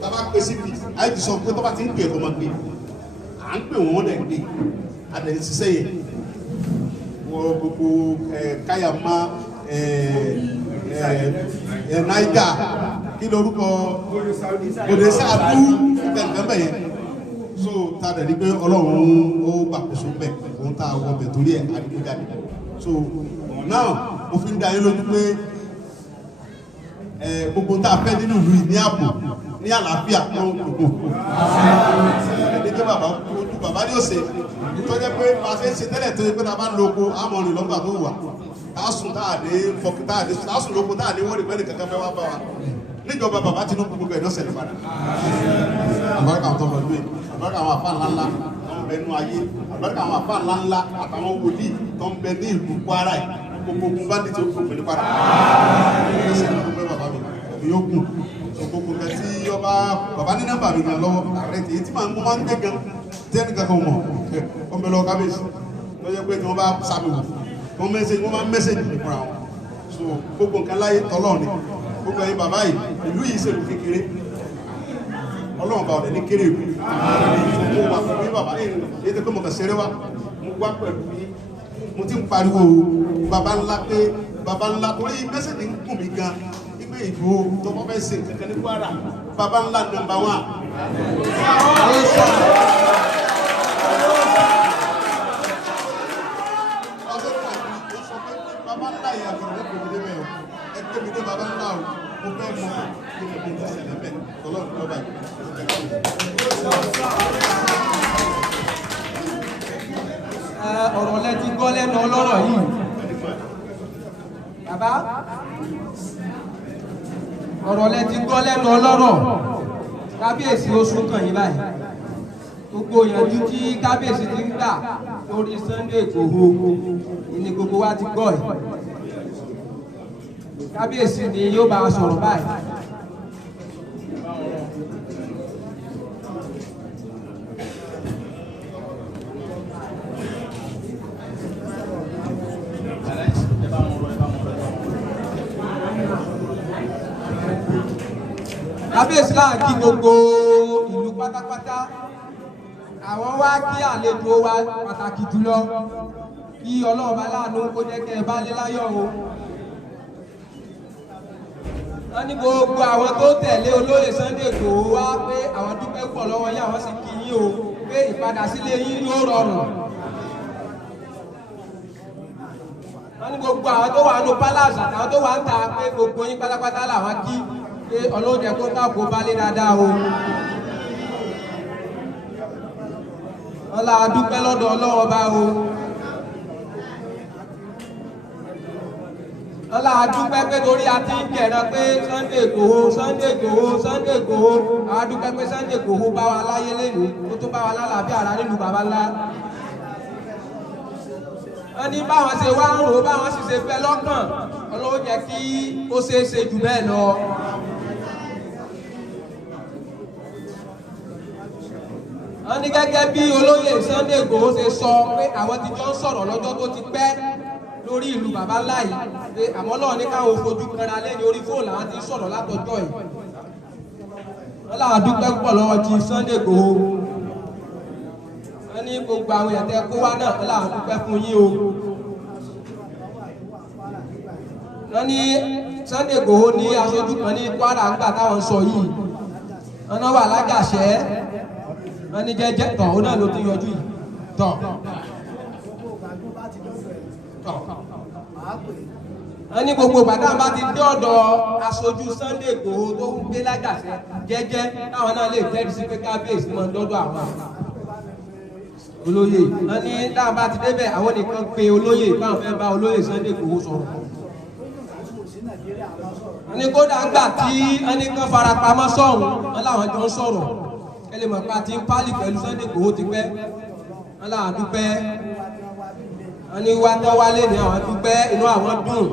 tábà pé CP àìjì sọ pé tọ́ba ti ń pè é kó máa gbé à ń pè wọ́n dẹ̀ gbé adẹ̀ ń ṣiṣẹ́ yẹn wọ́n gbogbo káyà má Naija kí lórúkọ òde sáàdú bẹ̀rẹ̀ yẹn so ta dẹ̀ ní pé Ọlọ́run ó gbàkóso bẹ̀ òun tá a wọ bẹ̀ torí ẹ̀ adigunjalè so now mo fi ń da yín lójú pé gbogbo tá a fẹ́ nínú ìlú yìí ní ààbò ní àlàáfíà náà gbogbo ẹni tó ojú bàbá ní òsè tó jẹ́ pé máa ṣe ń ṣe tẹ́lẹ̀ tó yẹ pé ta bá ń lo oko àmọ́rin lọ́gbà tó wà tásùn táàdé fọkì táàdé tásùn lóko táàdé wọ́n rí pẹ́ẹ́lì kankan fẹ́ wá bá wa níjọba bàbá Tinubu gbogbo ẹ̀ lọ́sẹ̀ ní padà àbáríkà àwọn tọ́lọ̀ lóye àbáríkà àwọn àfáà ńláńlá tó ń bẹ nú ayé àbáríkà àwọn àfáà ńláńlá àtàwọn wòlíì tó ń bẹ ní ìlú Kwara yìí gbogbo ogun bá dìtì òkú pẹ̀lú Kwara lọ́sẹ̀ ní gbogbo bàbá mi òbí yóò kù gbogbo nǹkan tí ọba bàbá ní nọ́mbà mi gan lọ́wọ́ ààrẹ tí tí màá ń gbé gan tẹ́nì kankan mọ̀ ọmọ ẹlọ́wọ́ kábíyèsí lọ́jọ́ pé tí wọ́n bá sábẹ̀ wò wọ́n máa ń mẹ́sẹ̀jì fúnra wọn so gbogbo nǹkan láyé tọ́lọ́ ni gbogbo ẹ̀yin bàbá yìí ìlú yìí ṣèlú kékeré Ọlọ́run bá ọ̀dẹ̀ ní kéré ìlú mo wà fún mi bàbá yìí èyí tó pé mo kàn ṣeré wá mo wá pẹ̀lú yìí mo ti ń pariwo bàbá ńlá pé bàbá ńlá torí mẹ́sẹ̀jì ń gùn mí gan ìgbé ìlú tó kọ́ fẹ́ ṣe kankan ní Kwara bàbá ńlá nọ́mbà 1. Bàbá ńlá yìí àgbọ̀dọ̀ lẹ́kọ̀ọ́ mi dé bẹ́ẹ̀ o ẹgbẹ́ mi dé bàbá ńlá o mo fẹ́ mọ kí ni mo ti ṣẹlẹ̀ bẹ́ẹ̀ tọ́lọ́ ní lọ́ba yìí. ọ̀rọ̀ lẹ ti gbọ́ lẹ́nu ọlọ́rọ̀ yìí bàbá ọ̀rọ̀ lẹ ti gbọ́ lẹ́nu ọlọ́rọ̀ kábíyèsí oṣù kan yìí báyìí gbogbo ìyànjú tí kábíyèsí ti ń gbà lórí Sunday Igboho ni gbogbo wa ti gbọ́ ẹ̀. Kábíyèsí ni yóò bá a sọ̀rọ̀ báyìí. Kábíyèsí láà kí gbogbo ìlú pátápátá, àwọn wá kí àlejò wa pàtàkì jùlọ kí Ọlọ́run bá láàánú kó jẹ́ kẹ́ ẹ bá lé láyọ̀ o. Wọ́n ní gbogbo àwọn tó tẹ̀lé olóyè Sunday Igboho wá pé àwọn dúpẹ́ pọ̀ lọ́wọ́ yín, àwọn sì kí yín o pé ìpadà sílé yín yóò rọrùn. Wọ́n ní gbogbo àwọn tó wà nù palace àtàwọn tó wà ń ta pé gbogbo yín pátápátá làwọn kí pé Ọlọ́run jẹ́ kó ká kó bá lé dáadáa o. Wọ́n lá dúpẹ́ lọ́dọ̀ Ọlọ́run ọba o. Wọ́n lá dúpẹ́ pé torí a ti ń kẹ̀ràn pé Sunday Igboho Sunday Igboho Sunday Igboho, àwọn dúpẹ́ pé Sunday Igboho bá wa láyé lẹ́nu tó tó bá wa lálàáfíà ara nílùú bàbá ńlá. Wọ́n ní báwọn ṣe wá ń rò báwọn sì ṣe fẹ́ lọ́kàn, Ọlọ́run jẹ́ kí ó ṣeé ṣe jù bẹ́ẹ̀ lọ. Wọ́n ní gẹ́gẹ́ bí olóyè Sunday Igboho ṣe sọ pé àwọn ti jọ ń sọ̀rọ̀ lọ́jọ́ tó ti pẹ́ lórí ìlú bàbá ńlá yìí pé àmọ́ náà ní káwọn fojú kanra lẹ́ni orí fóònù àwọn ti ń sọ̀rọ̀ látọjọ́ yìí. Wọ́n láwọn dúpẹ́ pọ̀ lọ́wọ́ ti Sunday Igboho. Wọ́n ní gbogbo àwọn èèyàn tẹ́ kó wá náà wọ́n láwọn dúpẹ́ fún yín o. Wọ́n ní Sunday Igboho ní aṣojú kan ní Kwara ńgbà táwọn sọ yìí. Wọ́n náà wà lájàṣẹ́. Wọ́n ní jẹ́jẹ́ tọ̀ ó náà ló ti yọjú yìí tọ̀. Wọ́n ní gbogbo bàtà bá ti dé ọ̀dọ̀ aṣojú Sunday Igboho tó ń gbé lájàṣẹ́ jẹ́jẹ́ táwọn náà lè jẹ́rìí sí pé kábíyèsí máa ń dọ́dọ̀ àwọn olóyè. Wọ́n ní táwọn bá ti débẹ̀ àwọn nìkan pe olóyè báwọn fẹ́ bá olóyè Sunday Igboho sọ̀rọ̀. Wọ́n ní kódà gbà tí wọ́n ní kán farapamọ́ sọ̀hún wọ́n láwọn jọ ń sọ̀rọ̀ ẹlẹ́ mọ̀ pé a ti ń pálí pẹ̀lú Sunday Igboho ti pẹ́. Wọ́n láwọn dúpẹ́. Wọ́n ní wá tọ́ wálé ní àwọn dúpẹ́ inú àwọn dùn.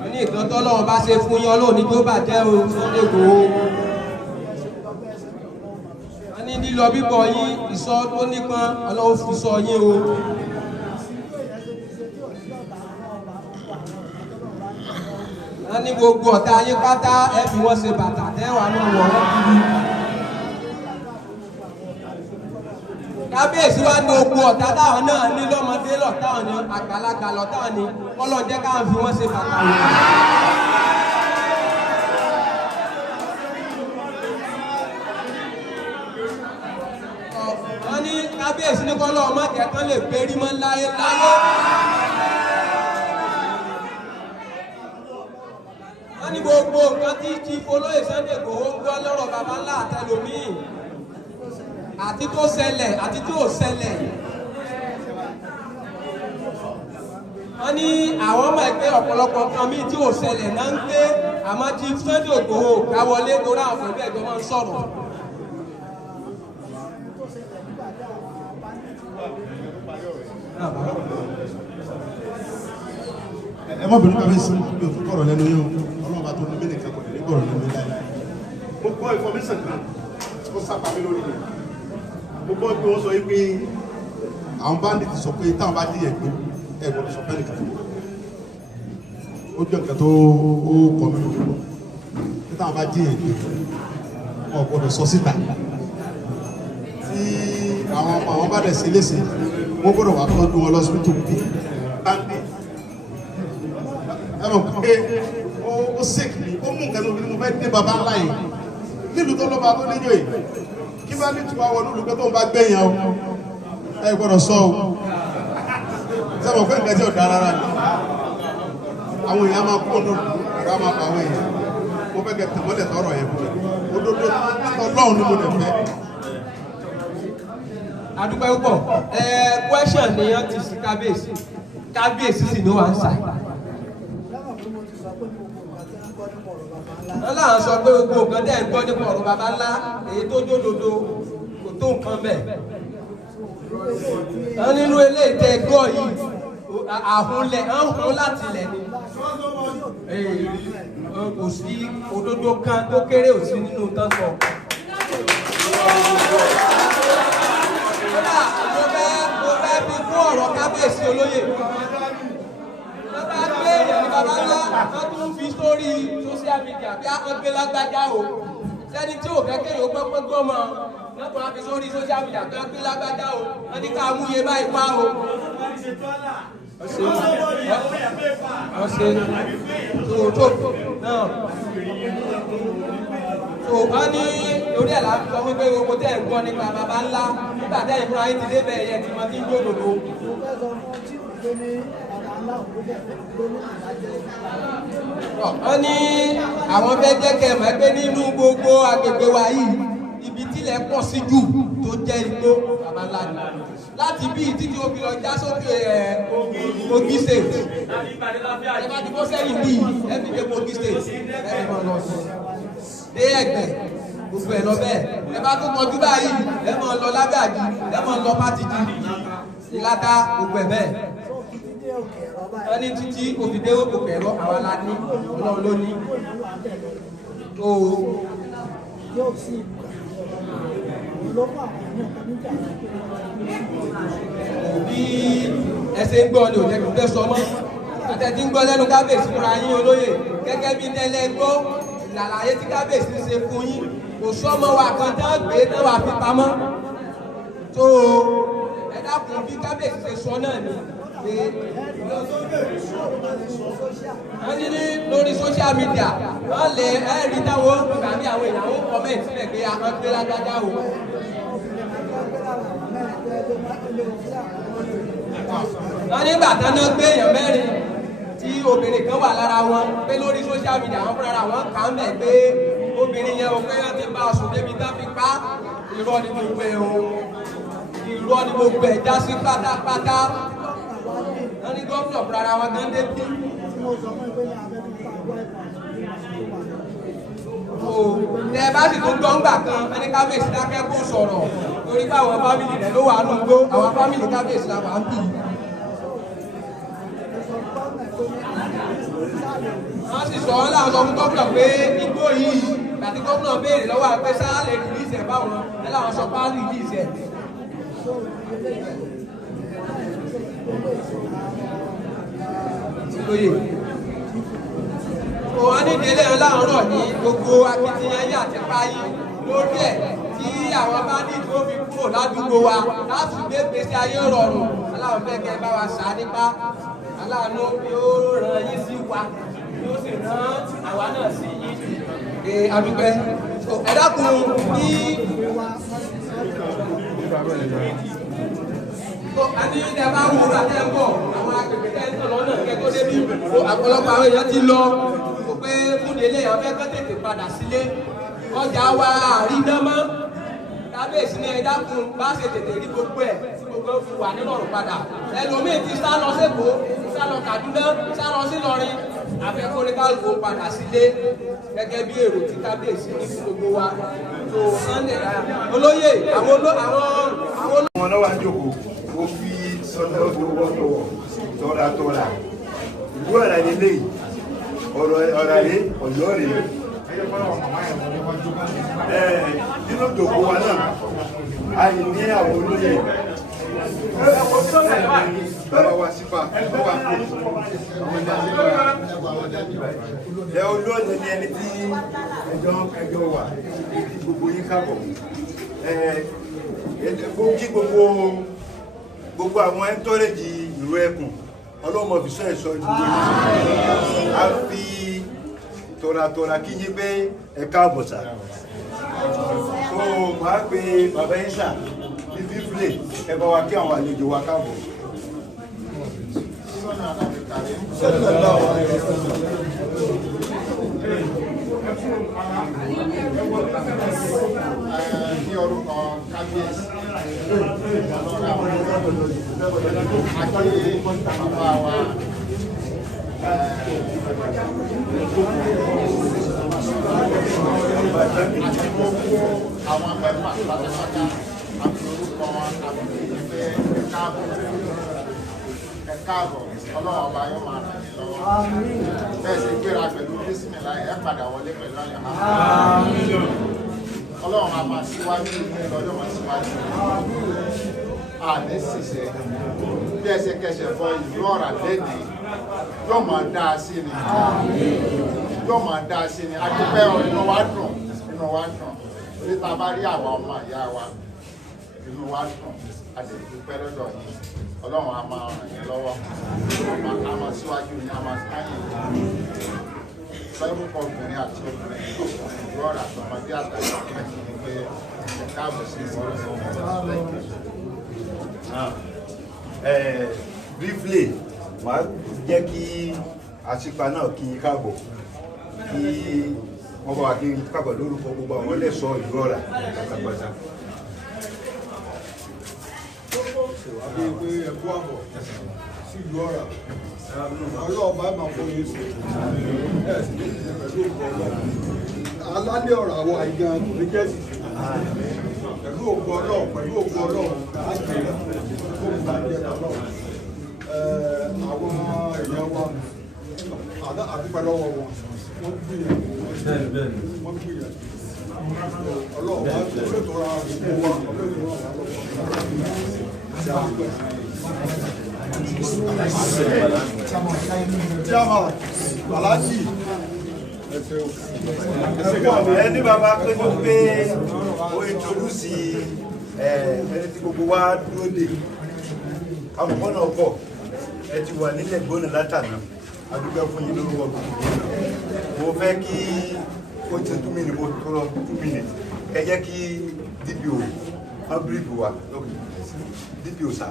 Wọ́n ní ìkan tọ́lọ́run bá ṣe fún yín Ọlọ́run ní tó bàjẹ́ o Sunday Igboho. Wọ́n ní lílọ bíbọ̀ yín ìsọ tó nípọn Ọlọ́run fi sọ yín o. Wọ́n ní gbogbo ọ̀tá yín pátá ẹ fi wọ́n ṣe bàtà tẹ́wàá náà wọ̀ wọ́n kiri. Kábíyèsí wá ní gbogbo ọ̀tá táwọn náà ní lọ́mọdé lọ́táwọn ní àgbàlagbà lọ́táwọn ní Ọlọ́run jẹ́ káwọn fi wọ́n ṣe bàtà wọ̀. Wọ́n ní kábíyèsí ní kọ́lọ́ ọmọ kẹ̀kẹ́ lè pérí mọ́ láyé láyé. Wọ́n ní gbogbo nǹkan tí Chief olóyè Sunday Igboho gbọ́ lọ́rọ̀ bàbá ńlá àtẹlòmíì àti tó ṣẹlẹ̀ àti tí ò ṣẹlẹ̀. Wọ́n ní àwọn ọmọ ẹgbẹ́ ọ̀pọ̀lọpọ̀ kan míì tí ò ṣẹlẹ̀ náà ń gbé àmọ́ Chief Sunday Igboho ká wọlé torí àwọn pẹ̀lú ẹ̀jọ́ máa ń sọ̀rọ̀. Ẹ má bínú kábíyèsí mi ò tún kọ̀rọ̀ lẹ́nu yín o Ọlọ́run bá tó ní mílíọ̀nù kan kò ní kọ̀rọ̀ lẹ́nu yín láyé. Mo gbọ́ information kan ó sábà mi lórí rẹ̀. Mo gbọ́ pé wọ́n sọ pé àwọn bandit sọ pé táwọn bá díyẹ̀ gbé ẹ gbọ́dọ̀ sọ fẹ́ẹ́ nìkan. Ó jẹ́ nǹkan tó kọ́ mi lórí pé táwọn bá díyẹ̀ gbé wọn gbọ́dọ̀ sọ síta. Tí àwọn bá dẹ̀ sí léṣe wọ́n gbọ́dọ̀ wà tọ́jú wọn lọ́sibítù bí bandit. Ẹ mọ̀ pé ó sèkì ní ó mú nǹkan lórí mo fẹ́ dé bàbá ńlá yìí nílùú tó lọ́ba tó níjọ́ yìí kí bá ní tiwa wọ nílùú pé tó ń bá gbẹ̀yìn o ẹ gbọ́dọ̀ sọ o sẹ́wọ̀n pé nǹkan tí ò dára rárá ni àwọn èèyàn máa kú ọdún ọ̀gá máa pa àwọn èèyàn mo fẹ́ kẹ́ tẹ̀mọ́lẹ̀ tọrọ yẹn fún mi òdodo Ọlọ́run ni mo lè fẹ́. Adúpẹ́ púpọ̀ question ni wọ́n ti sí kábíyèsí sì ló wà ń sà. Wọ́n láwọn sọ pé gbogbo nǹkan tẹ́ ń gbọ́ nípa ọ̀rọ̀ bàbá ńlá èyí tó jódodo tó nǹkan bẹ́ẹ̀. wọ́n nínú eléyìí tẹ gbọ́ yìí àhúnlẹ̀ àhún láti lẹ̀ ni kò sí òdodo kan tó kéré ò sí nínú tán sọ. mo fẹ́ fi fún ọ̀rọ̀ kábíyèsí olóyè. wọ́n bá gbé èèyàn ní baba ńlá wọ́n tún fi sórí social media bí wọ́n gbé lágbájá o sẹ́ni tí ò fẹ́ kéèyàn pẹ́pẹ́ gbọ́mọ wọ́n tún á fi sórí social media bí wọ́n gbé lágbájá o wọ́n ní ká mú iye báyìí pa o. ọ̀sẹ̀ tó náà tó wọ́n ní orí ẹ̀ láti sọ wípé gbogbo tẹ́ ẹ̀ ń gbọ́ nípa baba ńlá nígbà tẹ́ ẹ̀ fúnra yín ti débẹ̀ ẹ̀yẹ tí wọ́n ti ń gbódòdó. wọ́n ní àwọn fẹ́ jẹ́ kẹ́ mọ̀ pé nínú gbogbo agbègbè wa yìí ibi tílẹ̀ pọ̀ sí jù tó jẹ́ igbó baba ńlá ni láti bí títí obì lọ já sókè Kogi state ẹ bá ti kó sẹ́yìn bí ẹ fi dé Kogi state ẹ lè máa lọ sí dé Ẹ̀gbẹ́ gbogbo ẹ̀ lọ bẹ́ẹ̀ ẹ bá tún kọjú báyìí ẹ máa lọ lábẹ́ àjí ẹ máa lọ pátìjì ìlàta gbogbo ẹ̀ bẹ́ẹ̀ wọ́n ní títí òfìdé òkè ẹ̀rọ àwa la ní Ọlọ́run ló ní tó bí ẹsẹ̀ ń gbọ́ ni ò jẹ́ kí n fẹ́ sọ mọ́ àtẹ̀tí ń gbọ́ lẹ́nu kábíyèsí fúnra yín olóyè gẹ́gẹ́ bí tẹ́lẹ̀ gbọ́ ìlàlàyé tí kábíyèsí ṣe fún yín kò sọ́mọ wa kan tán gbé náà wà fi pamọ́ tó ẹ dákun bí kábíyèsí ṣe sọ náà ni pé wọ́n ní lórí social media wọ́n lè ẹ́ẹ̀rí táwọn tàbí àwọn ìyàwó kọ́mẹ̀ntì sílẹ̀ pé àwọn gbé lágbájá o. wọ́n nígbà táná gbé èèyàn mẹ́rin tí obìnrin kan wà lára wọn pé lórí social media wọn fúnra wọn kà ń bẹ̀ pé obìnrin yẹn ò pé wọ́n ti bá a sùn débi tá fi pa irọ́ ni gbogbo ẹ̀ o irọ́ ni gbogbo ẹ̀ já sí pátápátá wọ́n ní gómìnà fúnra wọn gan dé bí. tẹ bá sì tún gbọ́ ńgbà kan ẹni kábíyèsí dákẹ́ kó sọ̀rọ̀ torí pé àwọn fámìlì rẹ̀ ló wà nù gbó àwọn fámìlì kábíyèsí la wà ń bì. wọ́n sì sọ ọ́ láwọn sọ fún gómìnà pé igbó yìí àti gómìnà béèrè lọ́wọ́ àpẹ́ sáà lè rìlíìsì ẹ̀ báwọn ẹ láwọn sọ pé rìlíìsì ẹ̀. wọ́n ní délé ọláàárọ̀ ní gbogbo akitiyan yìí àti páyì lórí ẹ̀ tí àwọn bandit tó fi kúrò ládùúgbò wa láti gbé gbèsè ayé rọrùn aláwọ̀ fẹ́ kẹ́ bá wa sá nípa aláàánú yóò ràn yín sí wa yóò sì rán àwa náà sí yín adúpẹ́ ẹ dákun ní àti ìdá bá wù ú àti ẹ̀kọ́ àwọn agbègbè tẹ́ ń tọ̀lọ́ náà kẹ́ tó débi ọ̀pọ̀lọpọ̀ àwọn èèyàn ti lọ kó pé fúnni ilé àwọn fẹ́ kọ́ tètè padà sílé ọjà wa àrídámọ́ kábíyèsí ní ẹ dákun bá ṣe tètè rí gbogbo ẹ̀ tí gbogbo fi wà nírọ̀rùn padà ẹlòmíì ti sá lọ sẹ́kọ̀ọ́ sá lọ Kaduna sá lọ sí Ìlọrin afẹ́kọ́rí kálukú padà sílé gẹ́gẹ́ bí èrò tí kábíyèsí ní fún gbogbo wa tó olóyè àwọn wọn náà wá jókòó ó fi sọ́dọ̀ gbogbo tọ́ra ìlú ọ̀rà nílé ọ̀rà rẹ̀ ọ̀yọ́ rẹ̀ nínú ìjòkó wa náà a yìí ní àwọn olóyè bàbá wa sífà bàbá wa kò ẹ olóòlù ní ẹni tí ẹjọ́ wà kí gbogbo yín kábọ̀ kí gbogbo àwọn ẹntọ́rẹ́jì ìlú ẹkùn ọlọ́mọ fìṣọ́ ẹ̀ṣọ́ ìdúró a fi tọ̀ràtọ̀rà kí yí pé ẹ̀ka àbọ̀sà tó máa pe bàbá ìṣà ní bíbélì ẹbá wa kí àwọn àlejò wa káàbọ̀. Ní orúkọ kábíyèsí àti bàbá wa àti gbogbo àwọn mẹ́fà pátápátá wọn àbúrò yìí pé ẹ káàbọ̀ ọlọ́run ọba yóò máa ràn yín lọ́wọ́ bẹ́ẹ̀ sì gbéra pẹ̀lú bísímìlá ẹ padà wọlé pẹ̀lú àyà ọlọ́run a máa síwájú lọ́jọ́ máa síwájú àní ṣìṣẹ́ bí ẹsẹ̀ kẹsẹ̀ fọ ìlú ọ̀rà lẹ́dí yóò máa dá a sí ni yóò máa dá a sí ni adúpẹ́ inú wa dùn orí ta bá rí àwọn ọmọ ìyá wa inú wa dùn a sì dúpẹ́ lọ́dọ̀ yìí ọlọ́run a máa ràn yín lọ́wọ́ a máa síwájú ní a máa sáyìn lórúkọ obìnrin àti obìnrin ìlú ọ̀rà àtọmọdé àtàlẹ́ àti ní pé káàbọ̀ sí briefly màá jẹ́ kí àṣìpa náà kí n káàbọ̀ kí wọ́n bá wà kí n káàbọ̀ lórúkọ gbogbo àwọn ẹlẹ́ṣọ́ ìlú ọ̀rà pátápátá. àbí pé ẹ̀kú àbọ̀ sí ìlú ọ̀rà ọlọ́ọ̀bá máa fọ́ yín sí ẹ̀ sì ní ìdílé pẹ̀lú òkú ọlọ́ọ̀ alálẹ̀ ọ̀rọ̀ àwọn àìgàn kò ní jẹ́ sì pẹ̀lú òkú ọlọ́ọ̀ láti rẹ̀ tó ń bá jẹ́ ọlọ́ọ̀ àwọn èèyàn wa àdúpẹ́ lọ́wọ́ wọn wọ́n gbìyànjú ọlọ́ọ̀ wá ṣètò ra gbogbo wa Chairman, Alhaji. Ẹni bàbá pé ní pé ó introduce ẹni tí gbogbo wa dúró dè àmọ́ náà pọ̀ ẹ ti wà nílẹ̀ gbóná látàná adúgbò fún yín lórúkọ gbogbo mo fẹ́ kí ó ti 2 minutes mo tọrọ 2 minutes ẹ jẹ́ kí DPO wọ́n bíríìfù wa DPO sá.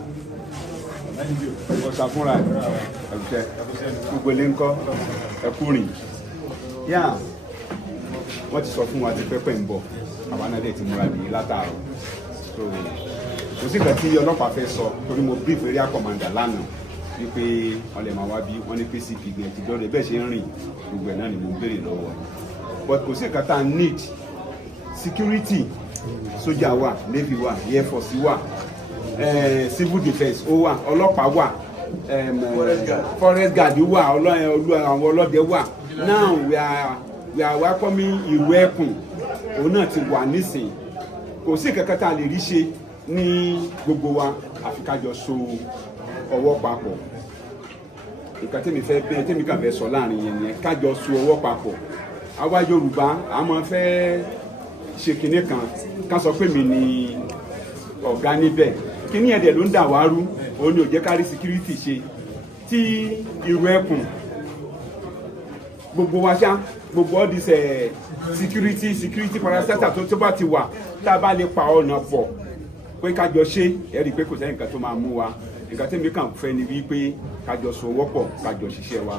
ọ̀sà fúnra ẹ̀ gbogbo ilé ńkọ́ ẹkùnrin yá wọ́n ti sọ fún wa ti pẹ́pẹ́ ń bọ̀ àwa náà lè ti múra nìyí látàárọ̀ so kò sí nǹkan tí ọlọ́pàá fẹ́ sọ torí mo brief area commander lánàá wípé wọ́n lè máa wá bí wọ́n ní PCP gan ti dọ́rẹ̀ bẹ́ẹ̀ ṣe ń rìn gbogbo ẹ̀ náà ni mo ń béèrè lọ́wọ́ but kò sí nǹkan tá a need security sójà wà navy wà air force wà civil defence ó wà ọlọ́pàá wà forest guard wà àwọn ọlọ́dẹ wà now we are welcoming ìlú ẹkùn òun náà ti wà nísìn kò sí kankan tá a lè rí ṣe ní gbogbo wa àfi ká jọ so ọwọ́ papọ̀ nǹkan tẹ́mi fẹ́ bẹ́ẹ̀ tẹ́mi kàn fẹ́ sọ láàrin yẹn nìyẹn ká jọ so ọwọ́ papọ̀ àwa Yorùbá àmọ́ fẹ́ ṣe kinní kan ká sọ pé mi ni ọ̀gá níbẹ̀ kíní ẹ̀dẹ̀ ló ń dà wá rú òun ni ò jẹ́ ká rí security ṣe tí ìlú ẹkùn gbogbo wa ṣá gbogbo all this security parasita tó bá ti wà tá a bá lè pa ọ̀nà pọ̀ pé ká jọ ṣe ẹ rí i pé kò sẹ́yìn nǹkan tó máa mú wa nǹkan tí mi kàn fẹ́ ni wípé ká jọ so wọ́pọ̀ ká jọ ṣiṣẹ́ wa.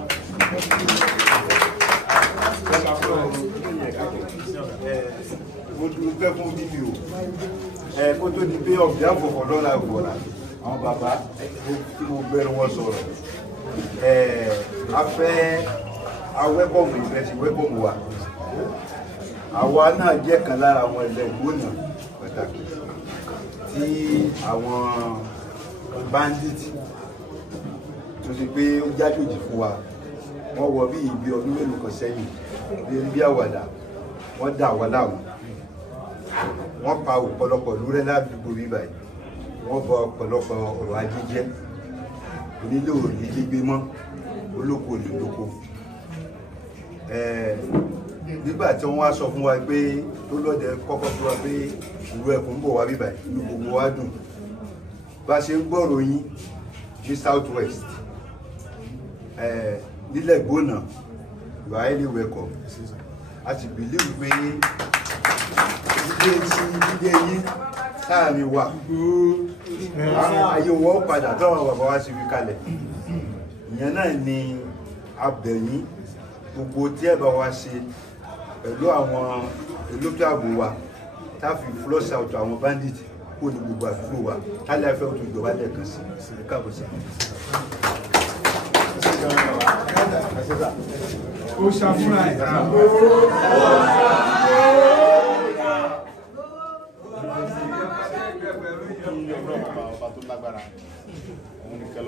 mo dúpẹ́ fún DPO kó tó di pé ọ̀bí àfọ̀fọ̀ lọ́la ìwọ̀ra àwọn bàbá tí mo bẹ̀rù wọn sọ̀rọ̀ a fẹ́ awẹ́bọ̀mù ìfẹ́sì wẹ́bọ̀mù wa àwa náà jẹ́ kan lára àwọn ilẹ̀ ìgbóná pàtàkì tí àwọn bandit tó ṣe pé ó jájòjì fún wa wọ́n wọ bí ibi ọdún mélòó kan sẹ́yìn bí àwàdà wọ́n dà wá láwọn wọ́n pa ọ̀pọ̀lọpọ̀ lúrẹ́ ládùúgbò bíbá yìí wọ́n bọ ọ̀pọ̀lọpọ̀ ọ̀rọ̀ ajé jẹ́ onílé òní gbígbé mọ́ olóko ní lóko nígbà tí wọ́n wá sọ fún wa pé tó lọ́dẹ kọ́kọ́ fún wa pé ìlú ẹkùn ń bọ̀ wá bíbá yìí inú gbogbo wa dùn bá ṣe ń gbọ́rọ̀ yín ní south west nílẹ̀ gbóná you are highly welcome a ti believe pé dídé yín láàrin wa ayé wọ́n padà tọ́wọ́n bàbá wa ṣe fi kalẹ̀ ìyẹn náà ni abẹ̀yìn gbogbo tí ẹ bá wa ṣe pẹ̀lú àwọn elétò ààbò wa tá fi flush out àwọn bandit kó ní gbogbo àdúgbò wa tálẹ̀ afẹ́ òtún ìjọba lẹ́ẹ̀kan sí ẹ káàbọ̀ sí. ó ṣàfúnra ẹ̀.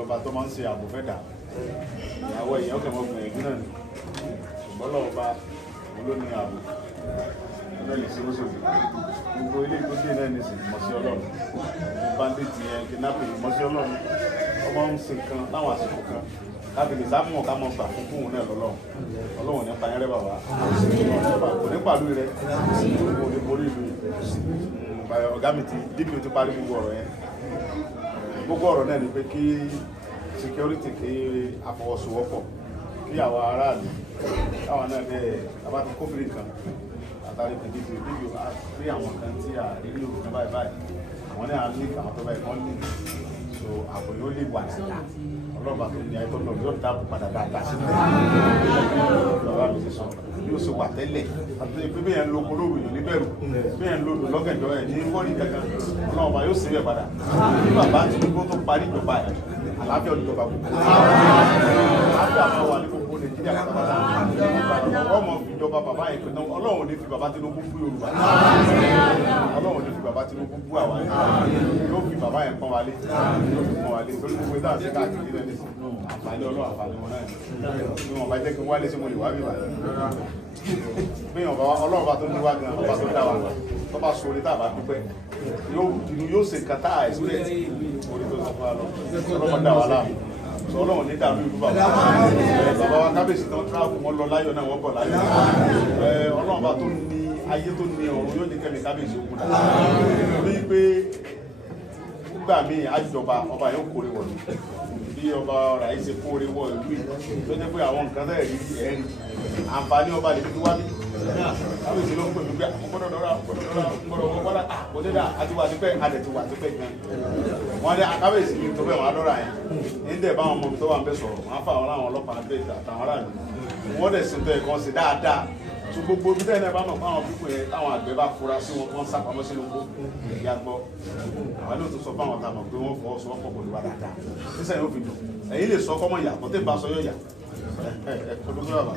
lọ́ba tó máa ń ṣe ààbò fẹ́ dà àwọn èèyàn kẹ́ mọ́ gbìyànjú náà ni ṣùgbọ́n lọ́wọ́ bá olóní ààbò ọ̀nà lè ṣe lóṣòdì gbogbo ilé tó dé náà ní sìn mọ̀ sí ọlọ́run bandit yẹn kidnapping mọ̀ sí ọlọ́run ọmọ ń sin kan láwọn àsìkò kan láti lè sáà mọ̀ ká mọ̀ gbà fún fún òun náà lọ́lọ́run ọlọ́run nípa yẹn rẹ bàbá kò ní pàlú rẹ kò ní borí ìlú yìí ọ̀gá mi ti dípò ti parí gbogbo ọ̀rọ̀ yẹn gbogbo ọ̀rọ̀ náà ni pé kí security kí afọwọ́sowọ́pọ̀ kí àwọn aráàlú káwọn náà dẹ̀ abá ti kófìrí kan àtàrí pẹ̀lú fídíò rí àwọn kan tí a rí ní òkú báyìí báyìí àwọn náà ní àwọn tó báyìí kan ní so àpò yóò lè wà síta ọlọ́ba tó ní àìtọ́ náà yóò dáàbò padà dáadáa sílẹ̀ lọ́wọ́ mi ti sọ yóò ṣe wà tẹ́lẹ̀ àti pé bí yẹn ń lo olóòrùn yìí níbẹ̀rù bí yẹn ń lo lọ́gẹ̀dọ̀ ẹ̀ ní wọ́ọ̀rì kankan ọlọ́ba yóò ṣe bẹ̀ padà bí bàbá Tinubu tó parí ìjọba ẹ̀ àlàáfíà ìjọba gbogbo àlàáfíà fún wa ní gbogbo Nàìjíríà pátápátá ọmọ ìjọba bàbá yẹn pinnu Ọlọ́run ní fi bàbá Tinubu bú Yorùbá Ọlọ́run ní fi bàbá Tinubu bú àwa yóò fi bàbá yẹn pọ́n wálé yóò fi pọ́n wálé torí gbogbo ìdáhùn sí káàkiri lẹ́nu àǹfààní Ọlọ́run àǹfààní wọn náà ni wọn bá jẹ́ kí n wálé sí mo lè wá bí wà bí Ọlọ́run bá tó ní wá gan ọba tó dá wa tó bá sọ orí tá a bá dúpẹ́ yóò ṣe nǹkan tá a ẹ̀sìpẹ̀tì orí tó sọ fún wa lọ Ọlọ́run dá wa láàmú Ọlọ́run ní dàrú ìlú bàbá bàbá wa kábíyèsí tán tíráàfù wọn lọ láyọ̀ náà wọ́n bọ̀ láyọ̀ Ọlọ́run bá tó ní ayé tó ní ọ̀run yóò ní kẹ́mi kábíyèsí ogun dà rí pé gbà mí àjọba ọba yóò kórè wọ̀ bí ọba ọ̀rọ̀ àyè ṣe kórè wọ̀ ìlú yìí tó jẹ́ pé àwọn nǹkan tẹ̀ rí ẹ̀rí àǹfààní ọba lè fi wá bí kábíyèsí ló ń pè mí pé àkọ́kọ́dọ̀ gbọ́dọ̀ àkọ́dẹ́dà àti wà tipẹ́ adẹ̀ ti wà tipẹ́ gan wọ́n dẹ́ kábíyèsí mi tó bẹ́ẹ̀ wọ́n á lọ́ra yẹn ní dẹ̀ báwọn ọmọ mi tó wà ń bẹ́ sọ̀rọ̀ wọ́n á fà wọn láwọn ọlọ́pàá bẹ́ẹ̀ àtàwọn aráàlú wọ́n dẹ̀ sí tó ẹ̀kan sí dáadáa tó gbogbo bí tẹ́lẹ̀ bá mọ̀ fáwọn pípọ̀ yẹn táwọn àgbẹ̀ bá fura sí wọn wọ́n sápamọ́ sínú gbó ìyá gbọ́ àwọn ló tó sọ fáwọn tá a mọ̀ pé wọ́n fọwọ́ sọ wọ́pọ̀ pẹ̀lú wa dáadáa sísẹ́ yóò fi dùn ẹ̀yin lè sọ kọ́mọ yà kọ́tẹ́ bá sọ yóò yà ẹ̀ ẹ̀ kọ́tọ́ sọ́yà bá.